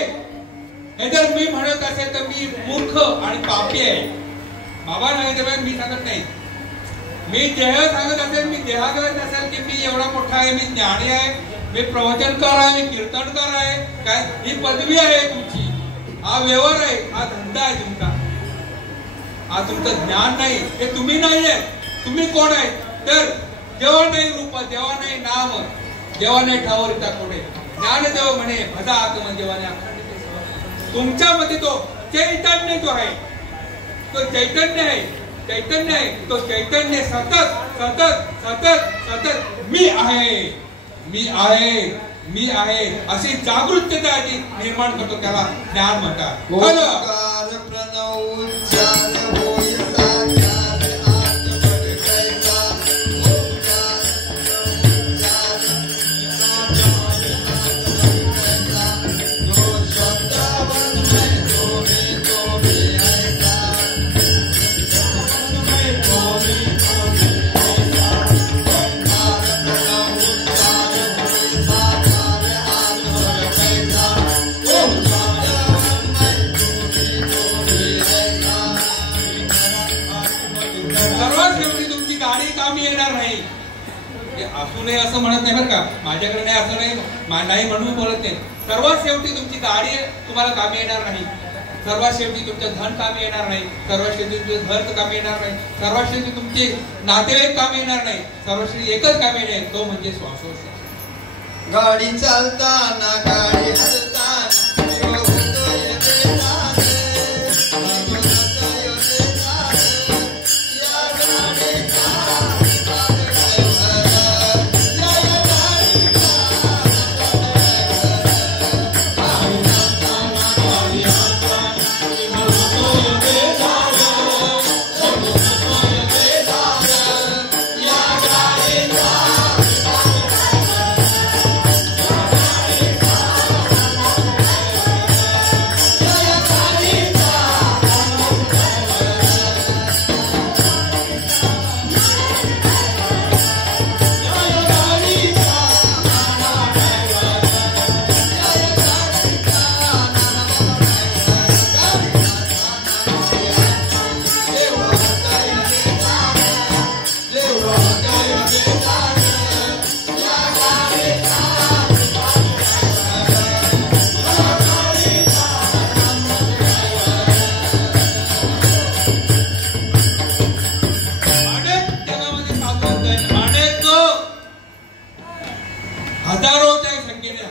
हे जर मी म्हणत असेल तर मी मूर्ख आणि पापी आहे. बाबा नाही तेव्हा मी सांगत नाही. मी देह सांगत असेल, मी देहागत असेल की मी एवढा मोठा आहे, मी ज्ञानी आहे, मी प्रवचनकार आहे, मी कीर्तनकार आहे, काय ही पदवी आहे तुमची, हा व्यवहार आहे, हा धंदा आहे तुमचा, हा तुमचं ज्ञान नाही. हे तुम्ही नाही आहे. तुम्ही कोण आहे? तर देवा नाही रूप, देवा नाही नाम, देवा नाही ठावरिता कोडे, ज्ञानदेव म्हणे भजा आत्म देवाने अखंड. तुमच्यामध्ये तो चैतन्य जो आहे, तो चैतन्य आहे, चैतन्य आहे, तो चैतन्य सतत सतत सतत सतत मी आहे, मी आहे, मी आहे अशी जागृतता जी निर्माण करतो त्याला ज्ञान म्हणतात. ओंकार प्रणव उच्चार होय साकार आत्मपद कैसा. असू नये असं म्हणत नाही बरं का, माझ्याकडे नाही असं नाही म्हणून बोलत नाही. सर्वात शेवटी तुमची गाडी तुम्हाला कामी येणार नाही, सर्वात शेवटी तुमचं धन कामी येणार नाही, सर्वात शेवटी तुमचं घर कामी येणार नाही, सर्वात शेवटी तुमचे नातेवाईक कामी येणार नाही, सर्वात शेवटी एकच कामी येणार, तो म्हणजे श्वासोश्वास. गाडी चालताना गाडी हलताना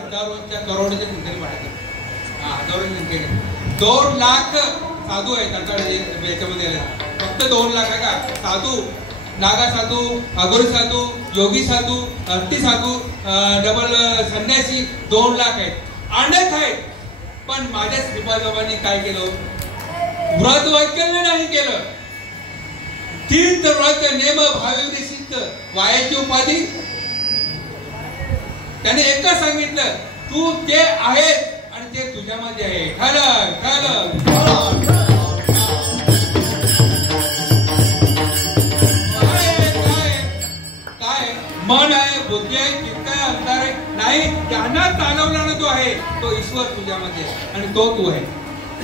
हजारोच्या करोडच्या संख्येने वाढत, हजारोच्या संख्येने 2 लाख साधू आहेत आता याच्यामध्ये. फक्त 2 लाख आहे का साधू, नागा साधू, अघोरी साधू, योगी साधू, हत्ती साधू, डबल संन्यासी 2 लाख आहेत, अनेक आहेत. पण माझ्या श्रीपाद बाबांनी काय केलं? व्रत वैकल्य नाही केलं. तीर्थ व्रत नेम भावी सिद्ध वायाची उपाधी. त्याने एकच सांगितलं, तू ते आहेस आणि ते तुझ्यामध्ये आहे. ठरलं ठरलं मन आहे, बुद्धी आहे, चित्त आहे, अंतर आहे, नाही त्यांना चालवणारा जो आहे तो ईश्वर तुझ्यामध्ये आणि तो तू आहे.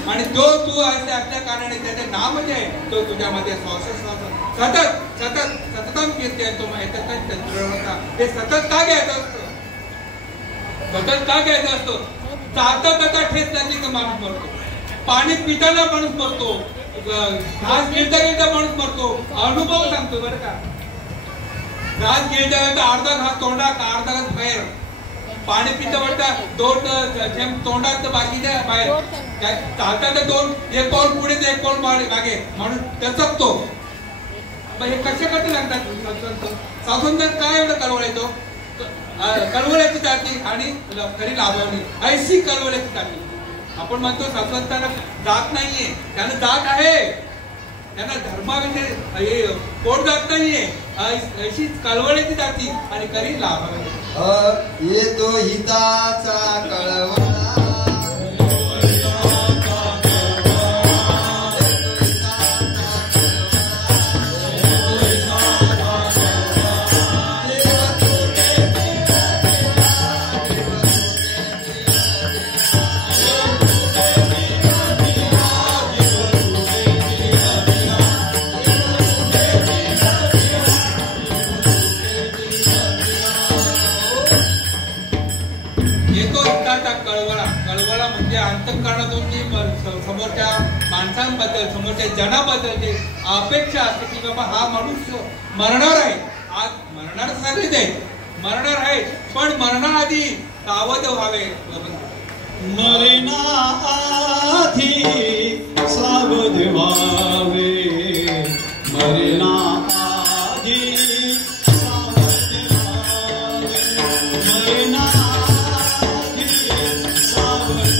आणि तो तू आहे त्या कारणाने त्याचे नाम जे आहे तो तुझ्यामध्ये सतत सतत सततम कीर्ती तो हे सतत का घ्यायचं असतं? सतत का घ्यायचं असतं? जाता ठेच लागली का माणूस मरतो, पाणी पिताना माणूस मरतो, घास गिळता गिळता माणूस मरतो. अनुभव सांगतो बरं का. घास गिळता गिळता अर्धा घास तोंडात अर्धा घास बाहेर, पाणी पिता म्हणता दोन तोंडात बाकीच्या बाहेर, चालता तर दोन, एक पाऊल पुढे एक पाऊल मागे म्हणून दचकतो. हे कसे कसे लागतात? स्वातंत्र्यात काय एवढं कळवळायचो? कळवळ्याची जाती आणि खरी लाभवणी ऐशी कळवळ्याची जाती. आपण म्हणतो स्वातंत्र्याला जात नाहीये, त्यांना जात आहे, त्यांना धर्माविषयी पोट जात नाहीये, अशी कळवळ्याची जाती आणि खरी लाभवणी. येतो हिताचा कळवळा समोरच्या माणसांबद्दल समोरच्या जनाबद्दल जे अपेक्षा असते की बाबा हा माणूस मरणार आहे, आज मरणार सगळेच आहे, मरणार आहे, पण मरणाआधी सावध व्हावे. मरणाआधी सावध व्हावे, मरणाआधी सावध व्हावे, मरणाआधी सावध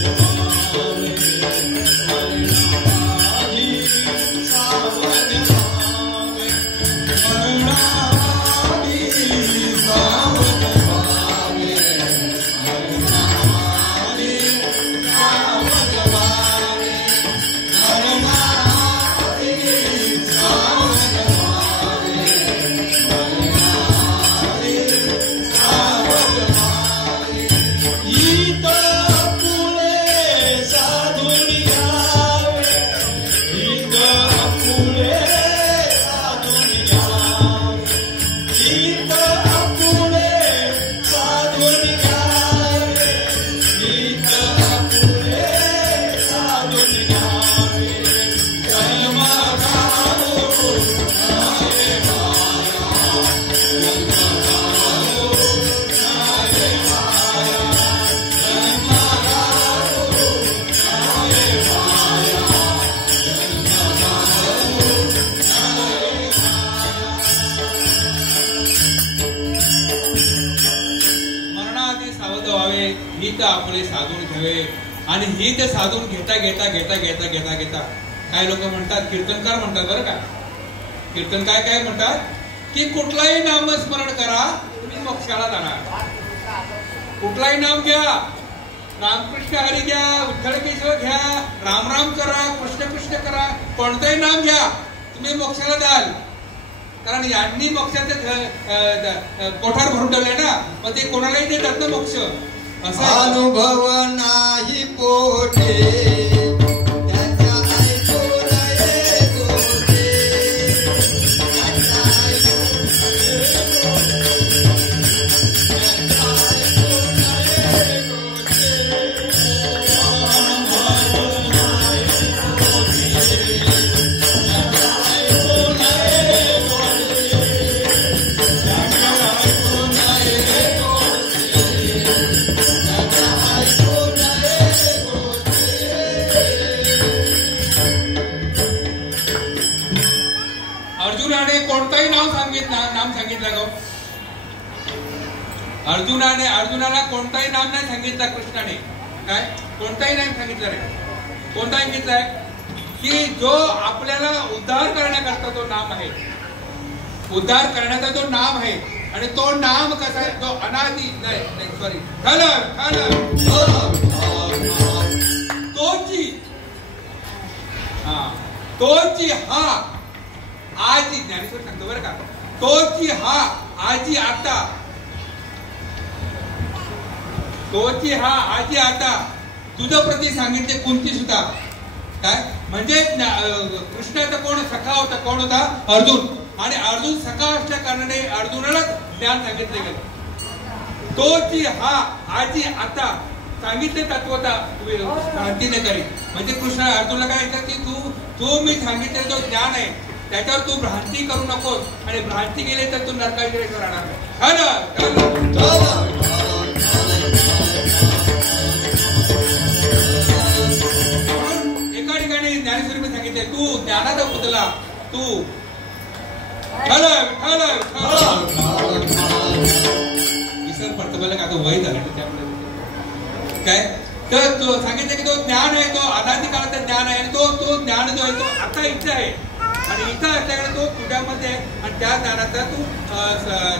आपले साधून घ्यावे. आणि ही ते साधून घेता घेता घेता घेता घेता घेता काय लोक म्हणतात, कीर्तनकार म्हणतात बरं का, कीर्तन काय म्हणतात की कुठलाही नामस्मरण करा तुम्ही मोक्षाला जाणार. कुठलाही नाम घ्या, रामकृष्ण हरी घ्या, विठ्ठल केशव घ्या, राम राम करा, कृष्ण कृष्ण करा, कोणतंही नाम घ्या तुम्ही मोक्षाला जाल. कारण यांनी मोक्षाचे कोठार भरून ठेवले ना, मग ते कोणालाही देतात ना मोक्ष. अनुभव नाही पोटे अर्जुनाला कोणताही नाम नाही सांगितलं कृष्णाने. काय कोणताही नाही सांगितलं रे. कोणता सांगितलंय की जो आपल्याला उद्धार करण्याकरता तो नाम आहे, उद्धार करण्याचा तो नाम आहे. आणि तो नाम कसा आहे, तो अनादि नाही सॉरी तोची हा आज ज्ञानेश्वर सांगतो बरं का, तोची हा आजी आता, तोची हा आजी आता तुझं प्रती सांगितले कुंती सुद्धा. काय म्हणजे कृष्णाचा कोण सखा होता, कोण होता? अर्जुन. आणि अर्जुन सखा असल्या कारणाने अर्जुनाला ज्ञान सांगितले गेले. तोची हा आजी आता सांगितले तत्वता भ्रांतीने करी. म्हणजे कृष्ण अर्जुनला काय म्हणतात की तू मी सांगितले जो ज्ञान आहे त्याच्यावर तू भ्रांती करू नकोस, आणि भ्रांती केली तर तू नरकाकडे राहणार नाही. एका ठिकाणी ज्ञानेश्वरी सांगितले तू ज्ञानाचा पुतला, तू विसर पडतो मला का तो वय झालं त्यामुळे काय. तर तो सांगितलं की तो ज्ञान आहे, तो अनादी काळाचा ज्ञान आहे, आणि तो ज्ञान जो आहे तो आता इच्छा आहे, आणि इथं असल्याकडे तो तुझ्यामध्ये आहे, आणि त्या ज्ञानाचा तू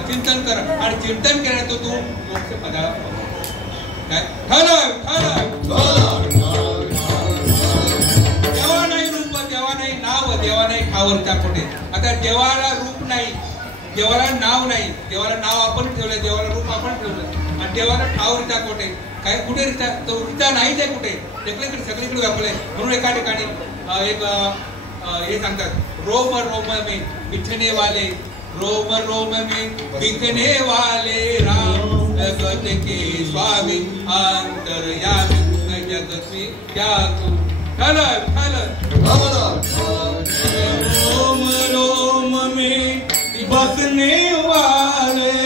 चिंतन कर, आणि चिंतन केल्याने तू मोक्ष पदाला काय. देवा नाही रूप, देवा नाही नाव, देवा नाही खावरच्या कोठे. आता देवाला रूप नाही, देवाला नाव नाही, देवाला नाव आपण ठेवलं, देवाला रूप आपण ठेवलं, आणि देवाला ठावरिता कोठे. काय कुठे रिता? तो रिता नाहीच आहे कुठे, सगळीकडे व्यापले. म्हणून एका ठिकाणी एक हे सांगतात, रोम रोम में बिछने वाले, रोम रोम में बिछने वाले राम जगत के स्वामी अंतर्यामी जगत में क्या तू रोम रोम में बसने वाले,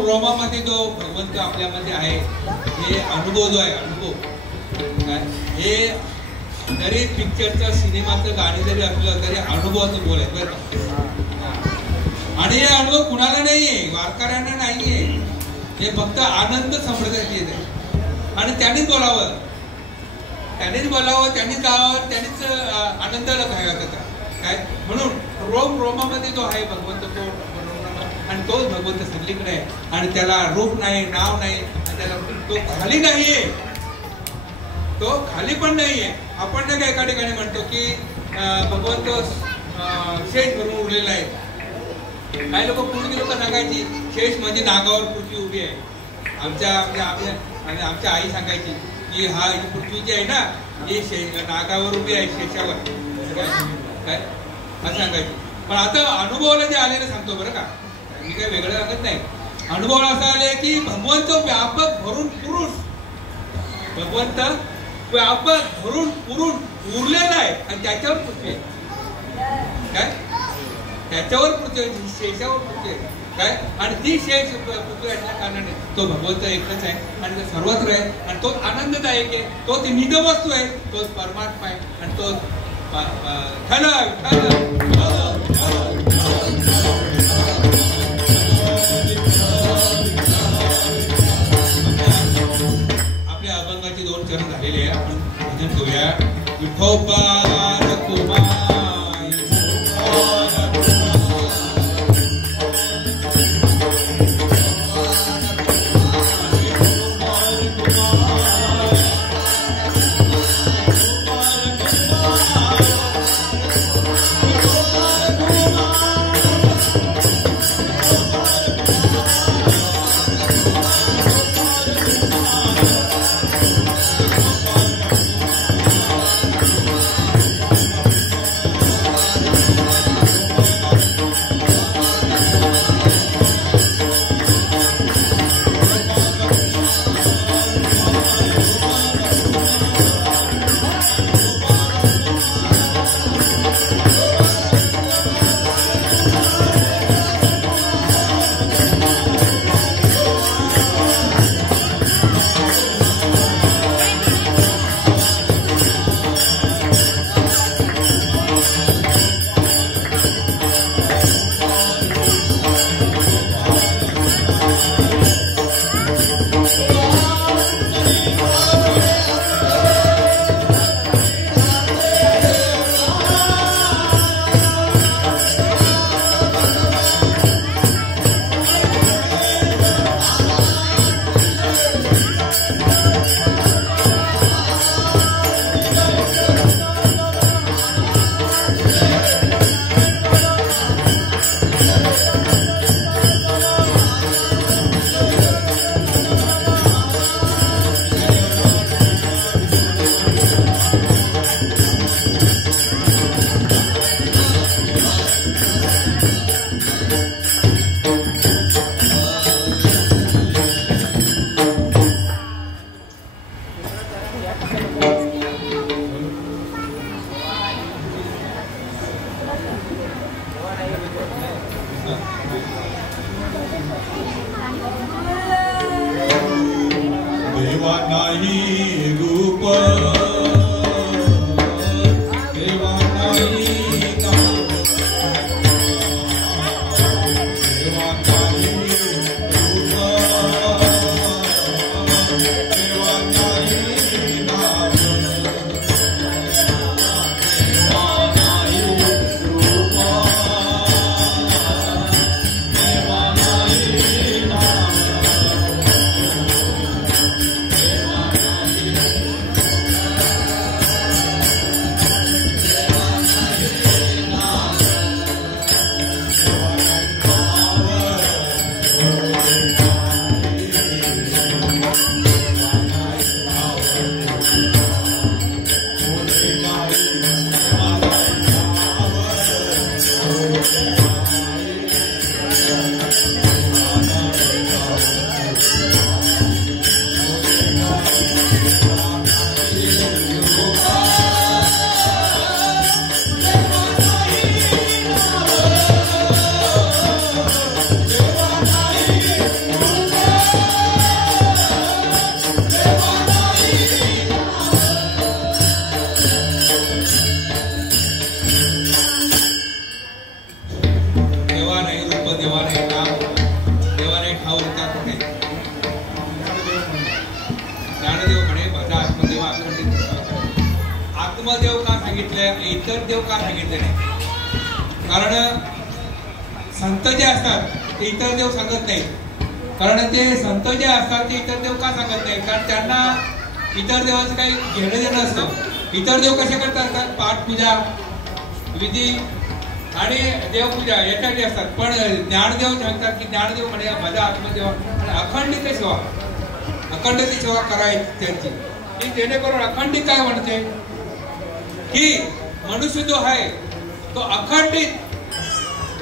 रोमामध्ये जो भगवंत आपल्यामध्ये आहे, हे अनुभव जो आहे, अनुभव काय हे जरी पिक्चरचं सिनेमाचं गाणी जरी असलं तरी अनुभवाचं बोल आहे बरं का. आणि हे अनुभव कुणाला नाहीये, वारकऱ्यांना नाहीये, हे फक्त आनंद समजण्यासाठी येत आहे. आणि त्यांनीच बोलावं, त्यांनीच बोलावं, त्यांनीच गावं, त्यांनीच आनंदाला घ्यावा त्याचा काय. म्हणून रोम रोमामध्ये जो आहे भगवंत तो, आणि तोच भगवंत सगळीकडे आहे, आणि त्याला रूप नाही, नाव नाही, आणि त्याला तो खाली नाहीये, तो खाली पण नाहीये. आपण नाही का एका ठिकाणी म्हणतो की भगवंत शेष भरून उरलेला आहे. काही लोक पूर्वी लोक सांगायची शेष म्हणजे नागावर पृथ्वी उभी आहे. आमच्या आई सांगायची की हा पृथ्वी जी आहे ना ही नागावर उभी आहे, शेषावर काय असं सांगायची. पण आता अनुभवाला जे आलेलं सांगतो बरं का, मी काही वेगळं सांगत नाही. अनुभव असं आले की भगवंत व्यापक भरून पुरुष, भगवंत व्यापक भरून पुरून उरलेला आहे, आणि त्याच्यावर पृथ्वी काय, त्याच्यावर पृथ्वी, शेषावर पृथ्वी काय. आणि ती शेष पृथ्वी असल्या कारणाने तो भगवंत एकच आहे, आणि तो सर्वत्र आहे, आणि तोच आनंददायक आहे, तोच निध वस्तू आहे, तोच परमात्मा आहे, आणि तोच आपल्या अभंगाचे 2 चरण झालेले आहे. आपण भजन करूया. विठोबा कुमार आत्मदेव का सांगितले, इतर देव का सांगितले नाही? कारण संत जे असतात ते इतर देव सांगत नाही. कारण ते संत जे असतात ते इतर देव का सांगत नाही? कारण त्यांना इतर देवाचं काही घेणं देणं असतं. इतर देव कशा करतात? पाठपूजा, विधी आणि देवपूजा याच्यासाठी असतात. पण ज्ञानदेव सांगतात की ज्ञानदेव म्हणे माझा आत्मदेव आणि अखंडित सेवा, अखंडित सेवा करायची त्यांची. की जेणेकरून अखंडित काय म्हणते की मनुष्य जो आहे तो अखंडित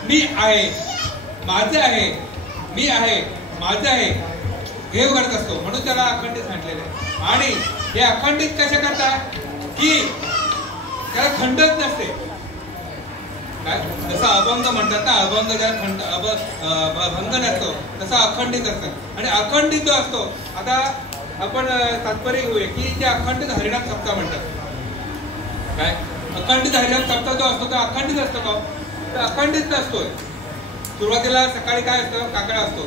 मी आहे, माझं आहे, मी आहे, माझं आहे हे करत असतो. म्हणून त्याला अखंडित सांगितलेलं आहे. आणि हे अखंडित कशा करतात की त्याला खंडच नसते. काय जसं अभंग म्हणतात ना, अभंग ज्याला भंग नसतो तसा अखंडित असतात. आणि अखंडित जो असतो, आता आपण तात्पर्य घेऊया की जे अखंडित हरिनाम सप्ताह म्हणतात. काय अखंडित हरिनाम सप्ताह जो असतो तो अखंडित असतो का? तर अखंडित नसतोय. सुरुवातीला सकाळी काय असतं? काकडा असतो.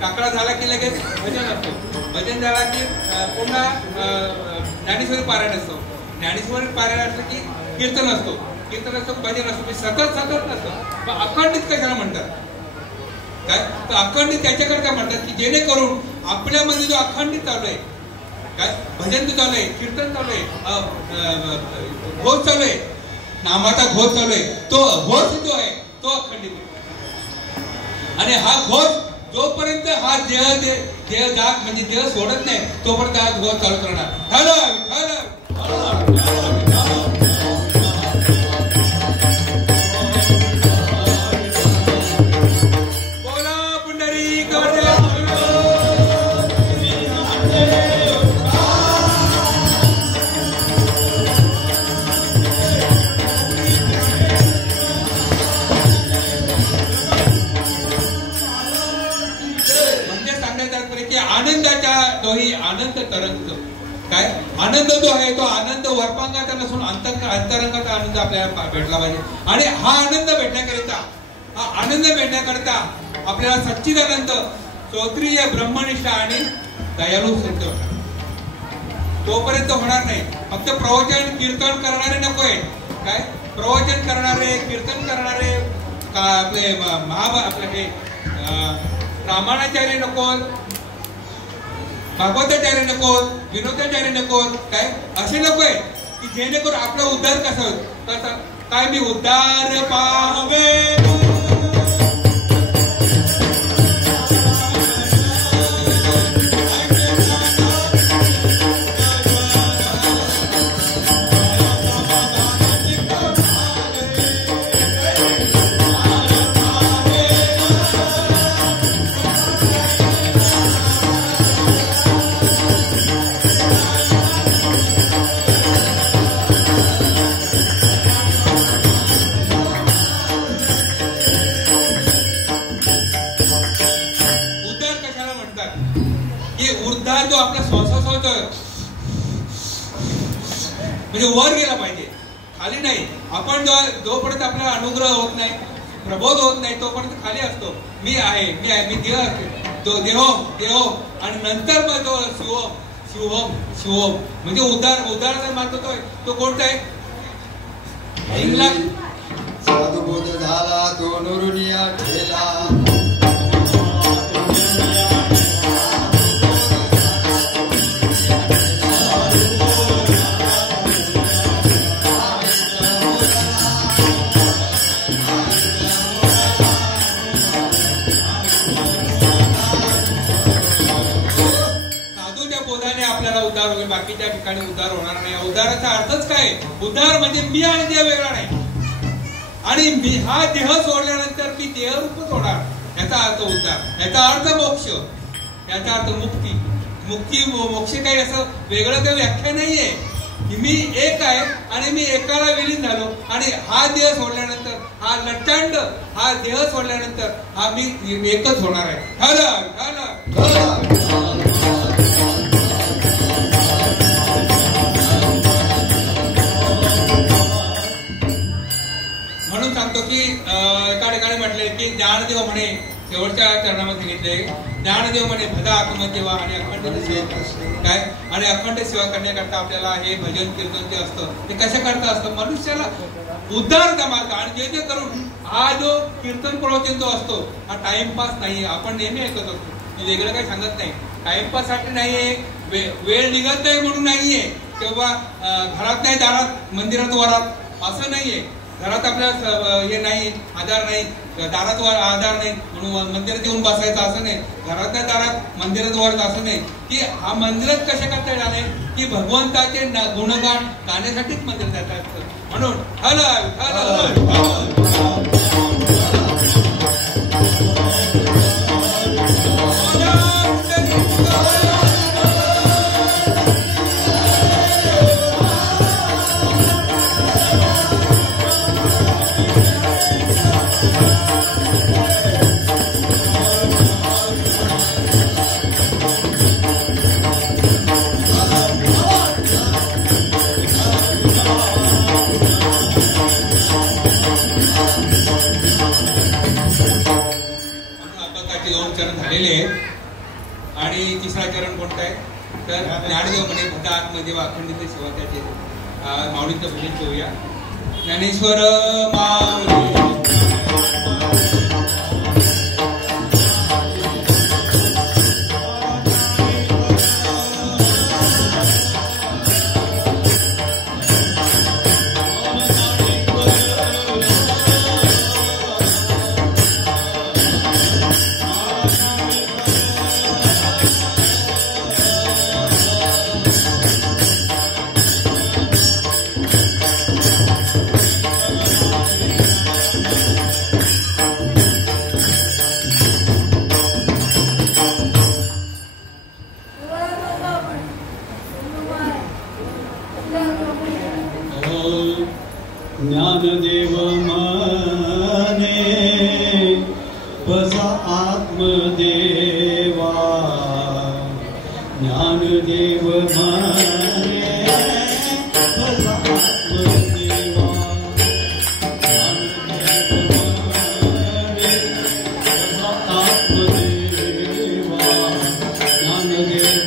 काकडा झाला की लगेच भजन असतो. भजन झाला की पुन्हा ज्ञानेश्वरी पारायण असतो. ज्ञानेश्वरी पारायण असलं की कीर्तन असतो. कीर्तन असतो, भजन असतो. सतत नसतं. मग अखंडित कशाला म्हणतात? काय तर अखंडित त्याच्याकरता म्हणतात की जेणेकरून आपल्यामध्ये जो अखंडित चालू आहे, काय भजन चालू आहे, कीर्तन चालू आहे, घोष चालू आहे, नामाचा घोष चालू आहे, तो घोष जो आहे तो अखंडित आहे. आणि हा घोष जोपर्यंत हा देह जाग म्हणजे देह सोडत नाही तोपर्यंत हा घोष चालू करणार. बोला पुंडरी कवडे. आनंदाच्या तोही आनंद तरंग. काय आनंद जो आहे तो आनंद वर्पांगाचा नसून अंतरंगाचा आनंद आपल्याला भेटला पाहिजे. आणि हा आनंद भेटण्याकरिता आपल्याला सच्चिदानंद, श्रोत्रिय, ब्रह्मनिष्ठ आणि दयाळू संत तोपर्यंत होणार नाही. फक्त प्रवचन कीर्तन करणारे नकोय. काय प्रवचन करणारे, कीर्तन करणारे, आपले आपले हे रामायणाचार्य नको, भागवताचार्य नको, विनोदाचार्य नको. काय असे नकोय की जेणेकरून आपला उद्धार कसा होईल. काय मी उद्धार पाहावे जो आपला श्वास होतोय म्हणजे वर गेला पाहिजे, खाली नाही. आपण जोपर्यंत आपल्याला अनुग्रह होत नाही, प्रबोध होत नाही तोपर्यंत खाली असतो. मी आहे, मी आहे, मी देह असते, तो देहो आणि नंतर मग तो शिवोम म्हणजे उद्धार मानतोय तो कोणता आहे? साधुबोध झाला तो नुरुनिया ठेला. उद्धार होईल, बाकीच्या ठिकाणी उद्धार होणार नाही. उद्धाराचा अर्थच काय? उद्धार म्हणजे मी आणि देह वेगळा नाही. आणि मी हा देह सोडल्यानंतर मी देहरूपच होणार, याचा अर्थ उद्धार, याचा अर्थ मोक्ष, याचा अर्थ मुक्ती. मोक्ष काही असं वेगळं काही व्याख्या नाहीये. मी एक आहे आणि मी एकाला विलीन झालो. आणि हा देह सोडल्यानंतर, हा लट्टांड हा देह सोडल्यानंतर हा मी एकच होणार आहे. सांगतो की एका ठिकाणी म्हटले की ज्ञानदेव म्हणे, शेवटच्या चरणामध्ये सांगितले ज्ञानदेव म्हणे भजा आत्ममध्ये वा आणि अखंड सेवा काय आणि अखंड सेवा करण्याकरता आपल्याला हे भजन कीर्तन जे असतं ते कशा करता असतं मनुष्याला उद्धार मार्ग आणि जे करून हा जो कीर्तन प्रवचन जो असतो हा टाइमपास नाही. आपण नेहमी ऐकत असतो मी वेगळं काही सांगत नाही. टाइमपास साठी नाहीये वेळ निघत नाही म्हणून नाहीये किंवा घरात नाही दारात मंदिरात वरात असं नाहीये. घरात आपल्या हे नाही आधार नाही दारात आधार नाही म्हणून मंदिरात येऊन बसायचं असं नाही. घरात नाही दारात मंदिरात वरत असं नाही की हा मंदिरात कशा करता येणार की भगवंताचे गुणगान गाण्यासाठीच मंदिर जात असतं म्हणून आणि तिसरा चरण कोणता आहे तर ज्ञानदेव म्हणे भजा आत्ममध्ये वा अखंडित सेवा त्याचे माऊलीचं भजन घेऊया. ज्ञानेश्वर माऊली ज्ञानदेव माने भजा आत्मदेवा ज्ञानदेव माने भजा आत्मदेवा ज्ञानदेव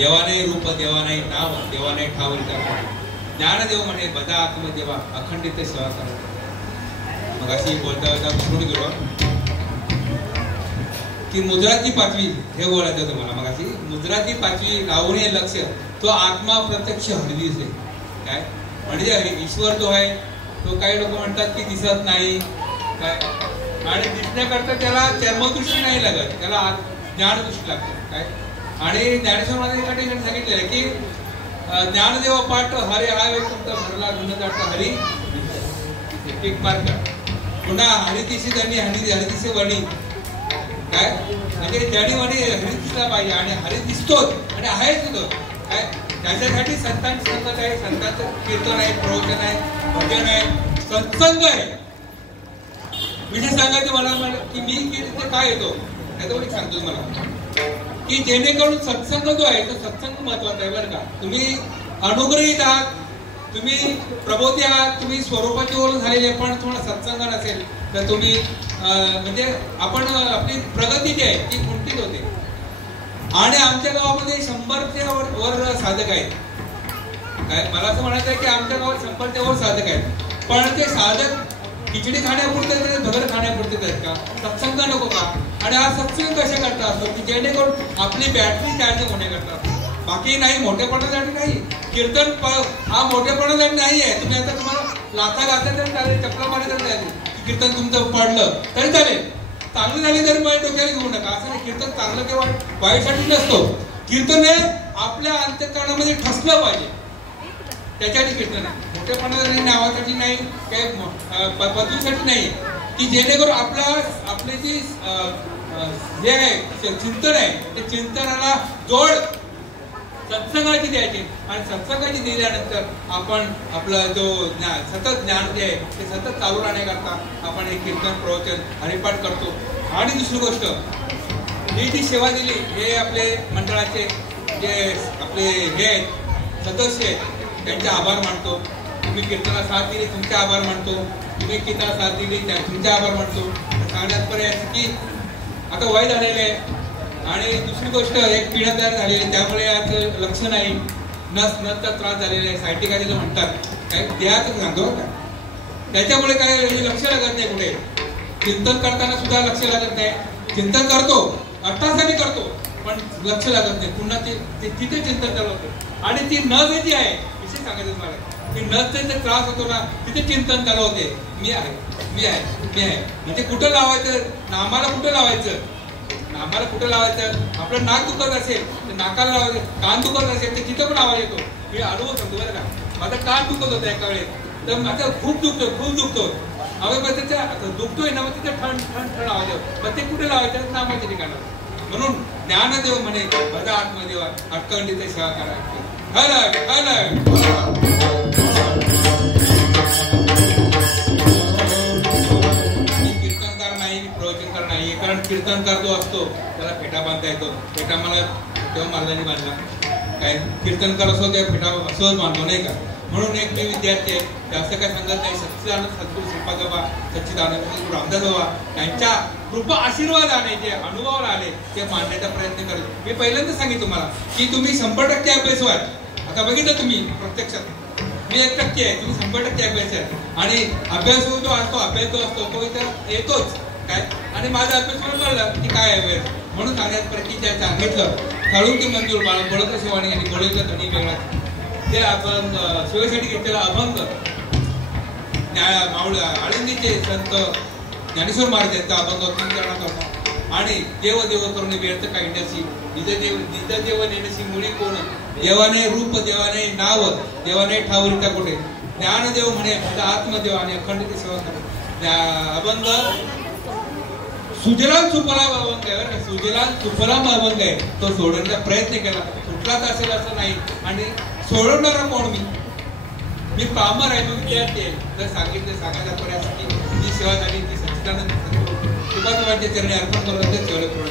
देवाने रूप देवाने नाव देवाने ठावल ज्ञानदेव म्हणे बदा आत्मदेवा अखंडित सेवा करत मग अशी बोलता बोलता म्हणून गेलो की मुद्राची पाचवी हे बोलायचं होतं मला मग अशी मुद्राची पाचवी लावून लक्ष तो आत्मा प्रत्यक्ष हृदय आहे काय म्हणजे ईश्वर जो आहे तो काही लोक म्हणतात की दिसत नाही काय आणि दिसण्याकरता त्याला चर्मदृष्टी नाही लागत त्याला ज्ञानदृष्टी लागते काय आणि ज्ञानेश्वर महाराजांनी एका ठिकाणी सांगितलेलं की ज्ञानदेव पाठ हरे हा व्यक्त भरला गुणदाट हरी एक मार्ग पुन्हा हरितिशी धनी हरितिशी वणी काय म्हणजे जडी वणी हरी दिसला पाहिजे आणि हरी दिसतोच आणि आहेच होतो काय त्याच्यासाठी संतांची संगत आहे संतांचं कीर्तन आहे प्रवचन आहे भजन आहे सत्संग आहे विषय सांगायचं मला की मी केलं ते काय येतो त्याच्यावर सांगतो मला की जेणेकरून सत्संग जो आहे तो सत्संग महत्वाचा आहे बरं का तुम्ही अनुग्रहित आहात तुम्ही प्रबोधी आहात तुम्ही स्वरूपाची ओळख झालेली पण तुम्हाला सत्संग नसेल तर तुम्ही म्हणजे आपण आपली प्रगती जी आहे ती खुंटीत होते आणि आमच्या गावामध्ये 100च्या वर साधक आहेत काय मला असं म्हणायचं आहे की आमच्या गावात 100च्या वर साधक आहेत पण ते साधक खिचडी खाण्यापुरते भगर खाण्यापुरते आहेत का सत्संग नको का आणि हा सत्संग कशा करता असतो की जेणेकरून आपली बॅटरी चार्जिंग होण्याकरता बाकी नाही मोठेपणासाठी नाही कीर्तन हा मोठेपणासाठी नाही आहे तुम्ही आता तुम्हाला लाथा गाता तरी चालेल चपला मारी तरी चालेल कीर्तन तुमचं पडलं तरी चालेल चांगली झाली तरी मला डोक्याला घेऊ नका असं नाही कीर्तन चांगलं किंवा वाईटसाठी नसतो कीर्तन हे आपल्या अंतःकरणामध्ये ठसलं पाहिजे त्याच्यासाठी कीर्तन आहे मोठेपणासाठी नावासाठी नाही काही पदवीसाठी नाही की जेणेकरून आपली जी जे आहे चिंतन आहे ते चिंतनाला जोड सत्संगाची द्यायची आणि सत्संगाची दिल्यानंतर आपण आपलं जो सतत ज्ञान जे आहे ते सतत चालू राहण्याकरता आपण हे कीर्तन प्रवचन हरिपाठ करतो. आणि दुसरी गोष्ट, ही जी सेवा दिली हे आपले मंडळाचे जे आपले हे आहेत सदस्य आहेत त्यांचे आभार मानतो. तुम्ही कीर्तनाला साथ दिली तुमचे आभार मानतो. तुम्ही कीर्तनाला साथ दिली तुमचे आभार मानतो. सांगण्यात पर्याय की आता वय झालेलं आहे आणि दुसरी गोष्ट एक पिढ्या तयार झालेली आहे, त्यामुळे आज लक्ष नाही, नसचा त्रास झालेला आहे. सायटिकाचे म्हणतात काय देहाचं सांगतो का, त्याच्यामुळे काय लक्ष लागत नाही कुठे. चिंतन करताना सुद्धा लक्ष लागत नाही. चिंतन करतो अट्टासाठी करतो पण लक्ष लागत नाही. पुन्हा ते तिथे चिंतन चालू होतं. आणि ती नस जी आहे विशेष सांगायचं मला, ती नसचा त्रास होतो ना तिथे चिंतन चालू होते. मी आहे मी आहे मी आहे म्हणजे कुठं लावायचं, नामाला कुठं लावायचं, नामाला कुठं लावायचं. आपलं नाक दुखत असेल तर नाकाला लावायचं, कान दुखत असेल तर तिथं पण आवाज येतो. मी अनुभव सांगतो बरं का, माझा कान दुखत होता एका वेळेस, तर माझा खूप दुखतो अगं त्याच्या दुखतोय ना, मग तिथे ठण ठण ठण आवाज येतो. मग ते कुठे लावायचं, नामाच्या ठिकाणावर. म्हणून ज्ञानदेव म्हणे भजा आत्मदेवा अटकंडीचे सेवा करायची. कीर्तनकार नाही, प्रवचनकार नाही. कारण कीर्तनकार जो असतो त्याला फेटा बांधता येतो. फेटा मला तेव्हा महाराजांनी बांधला. काय कीर्तनकार असो त्या फेटा असंच बांधतो नाही का. म्हणून एक मी विद्यार्थी आहे ते असं काय सांगत नाही. सच्चिदानंद सद्गुरू श्रीपाद बाबा, सच्चिदानंद रामदास बाबा यांच्या कृपा आशीर्वाद आले, जे अनुभवाला आले ते मांडण्याचा प्रयत्न करतो. मी पहिल्यांदा सांगितलं तुम्हाला की तुम्ही 100% अभ्यास व्हाल. आता बघितलं तुम्ही प्रत्यक्षात मी 1% आहे, तुम्ही 100% अभ्यास आहे. आणि अभ्यास जो असतो, अभ्यास जो असतो तो इथं येतोच काय. आणि माझा अभ्यास कळलं की काय अभ्यास. म्हणून सांगण्यात प्रतीच्या सांगितलं काढून ती मंजूर बळवंत शिवानी आणि गोळीचा धनी वेगळा. ते आपण सेवेसाठी घेतलेला अभंग आळंदीचे संत ज्ञानेश्वर महाराज यांचा अभंग करण्यात होता. आणि देव देव करून व्यर्थ काढण्याची निज देव नेण्याची मुळे कोण, देवाने रूप देवाने नाव देवाने ठावरिता कुठे. ज्ञानदेव म्हणे आत्मदेव आणि अखंडित सेवा करे. अभंग सुजलाम सुफलाम अभंग आहे बरं का, सुजलाम सुफलाम अभंग आहे. तो सोडवण्याचा प्रयत्न केला, सुटलाच असेल असं नाही. आणि सोडवणारा कोण, मी पामर आहे, मी विद्यार्थी आहे. जर सांगितलं सांगायचा प्रयास की जी सेवा झाली ती सच्चिदानंद तुकारामांच्या चरणी अर्पण करून सेवेला पूर्ण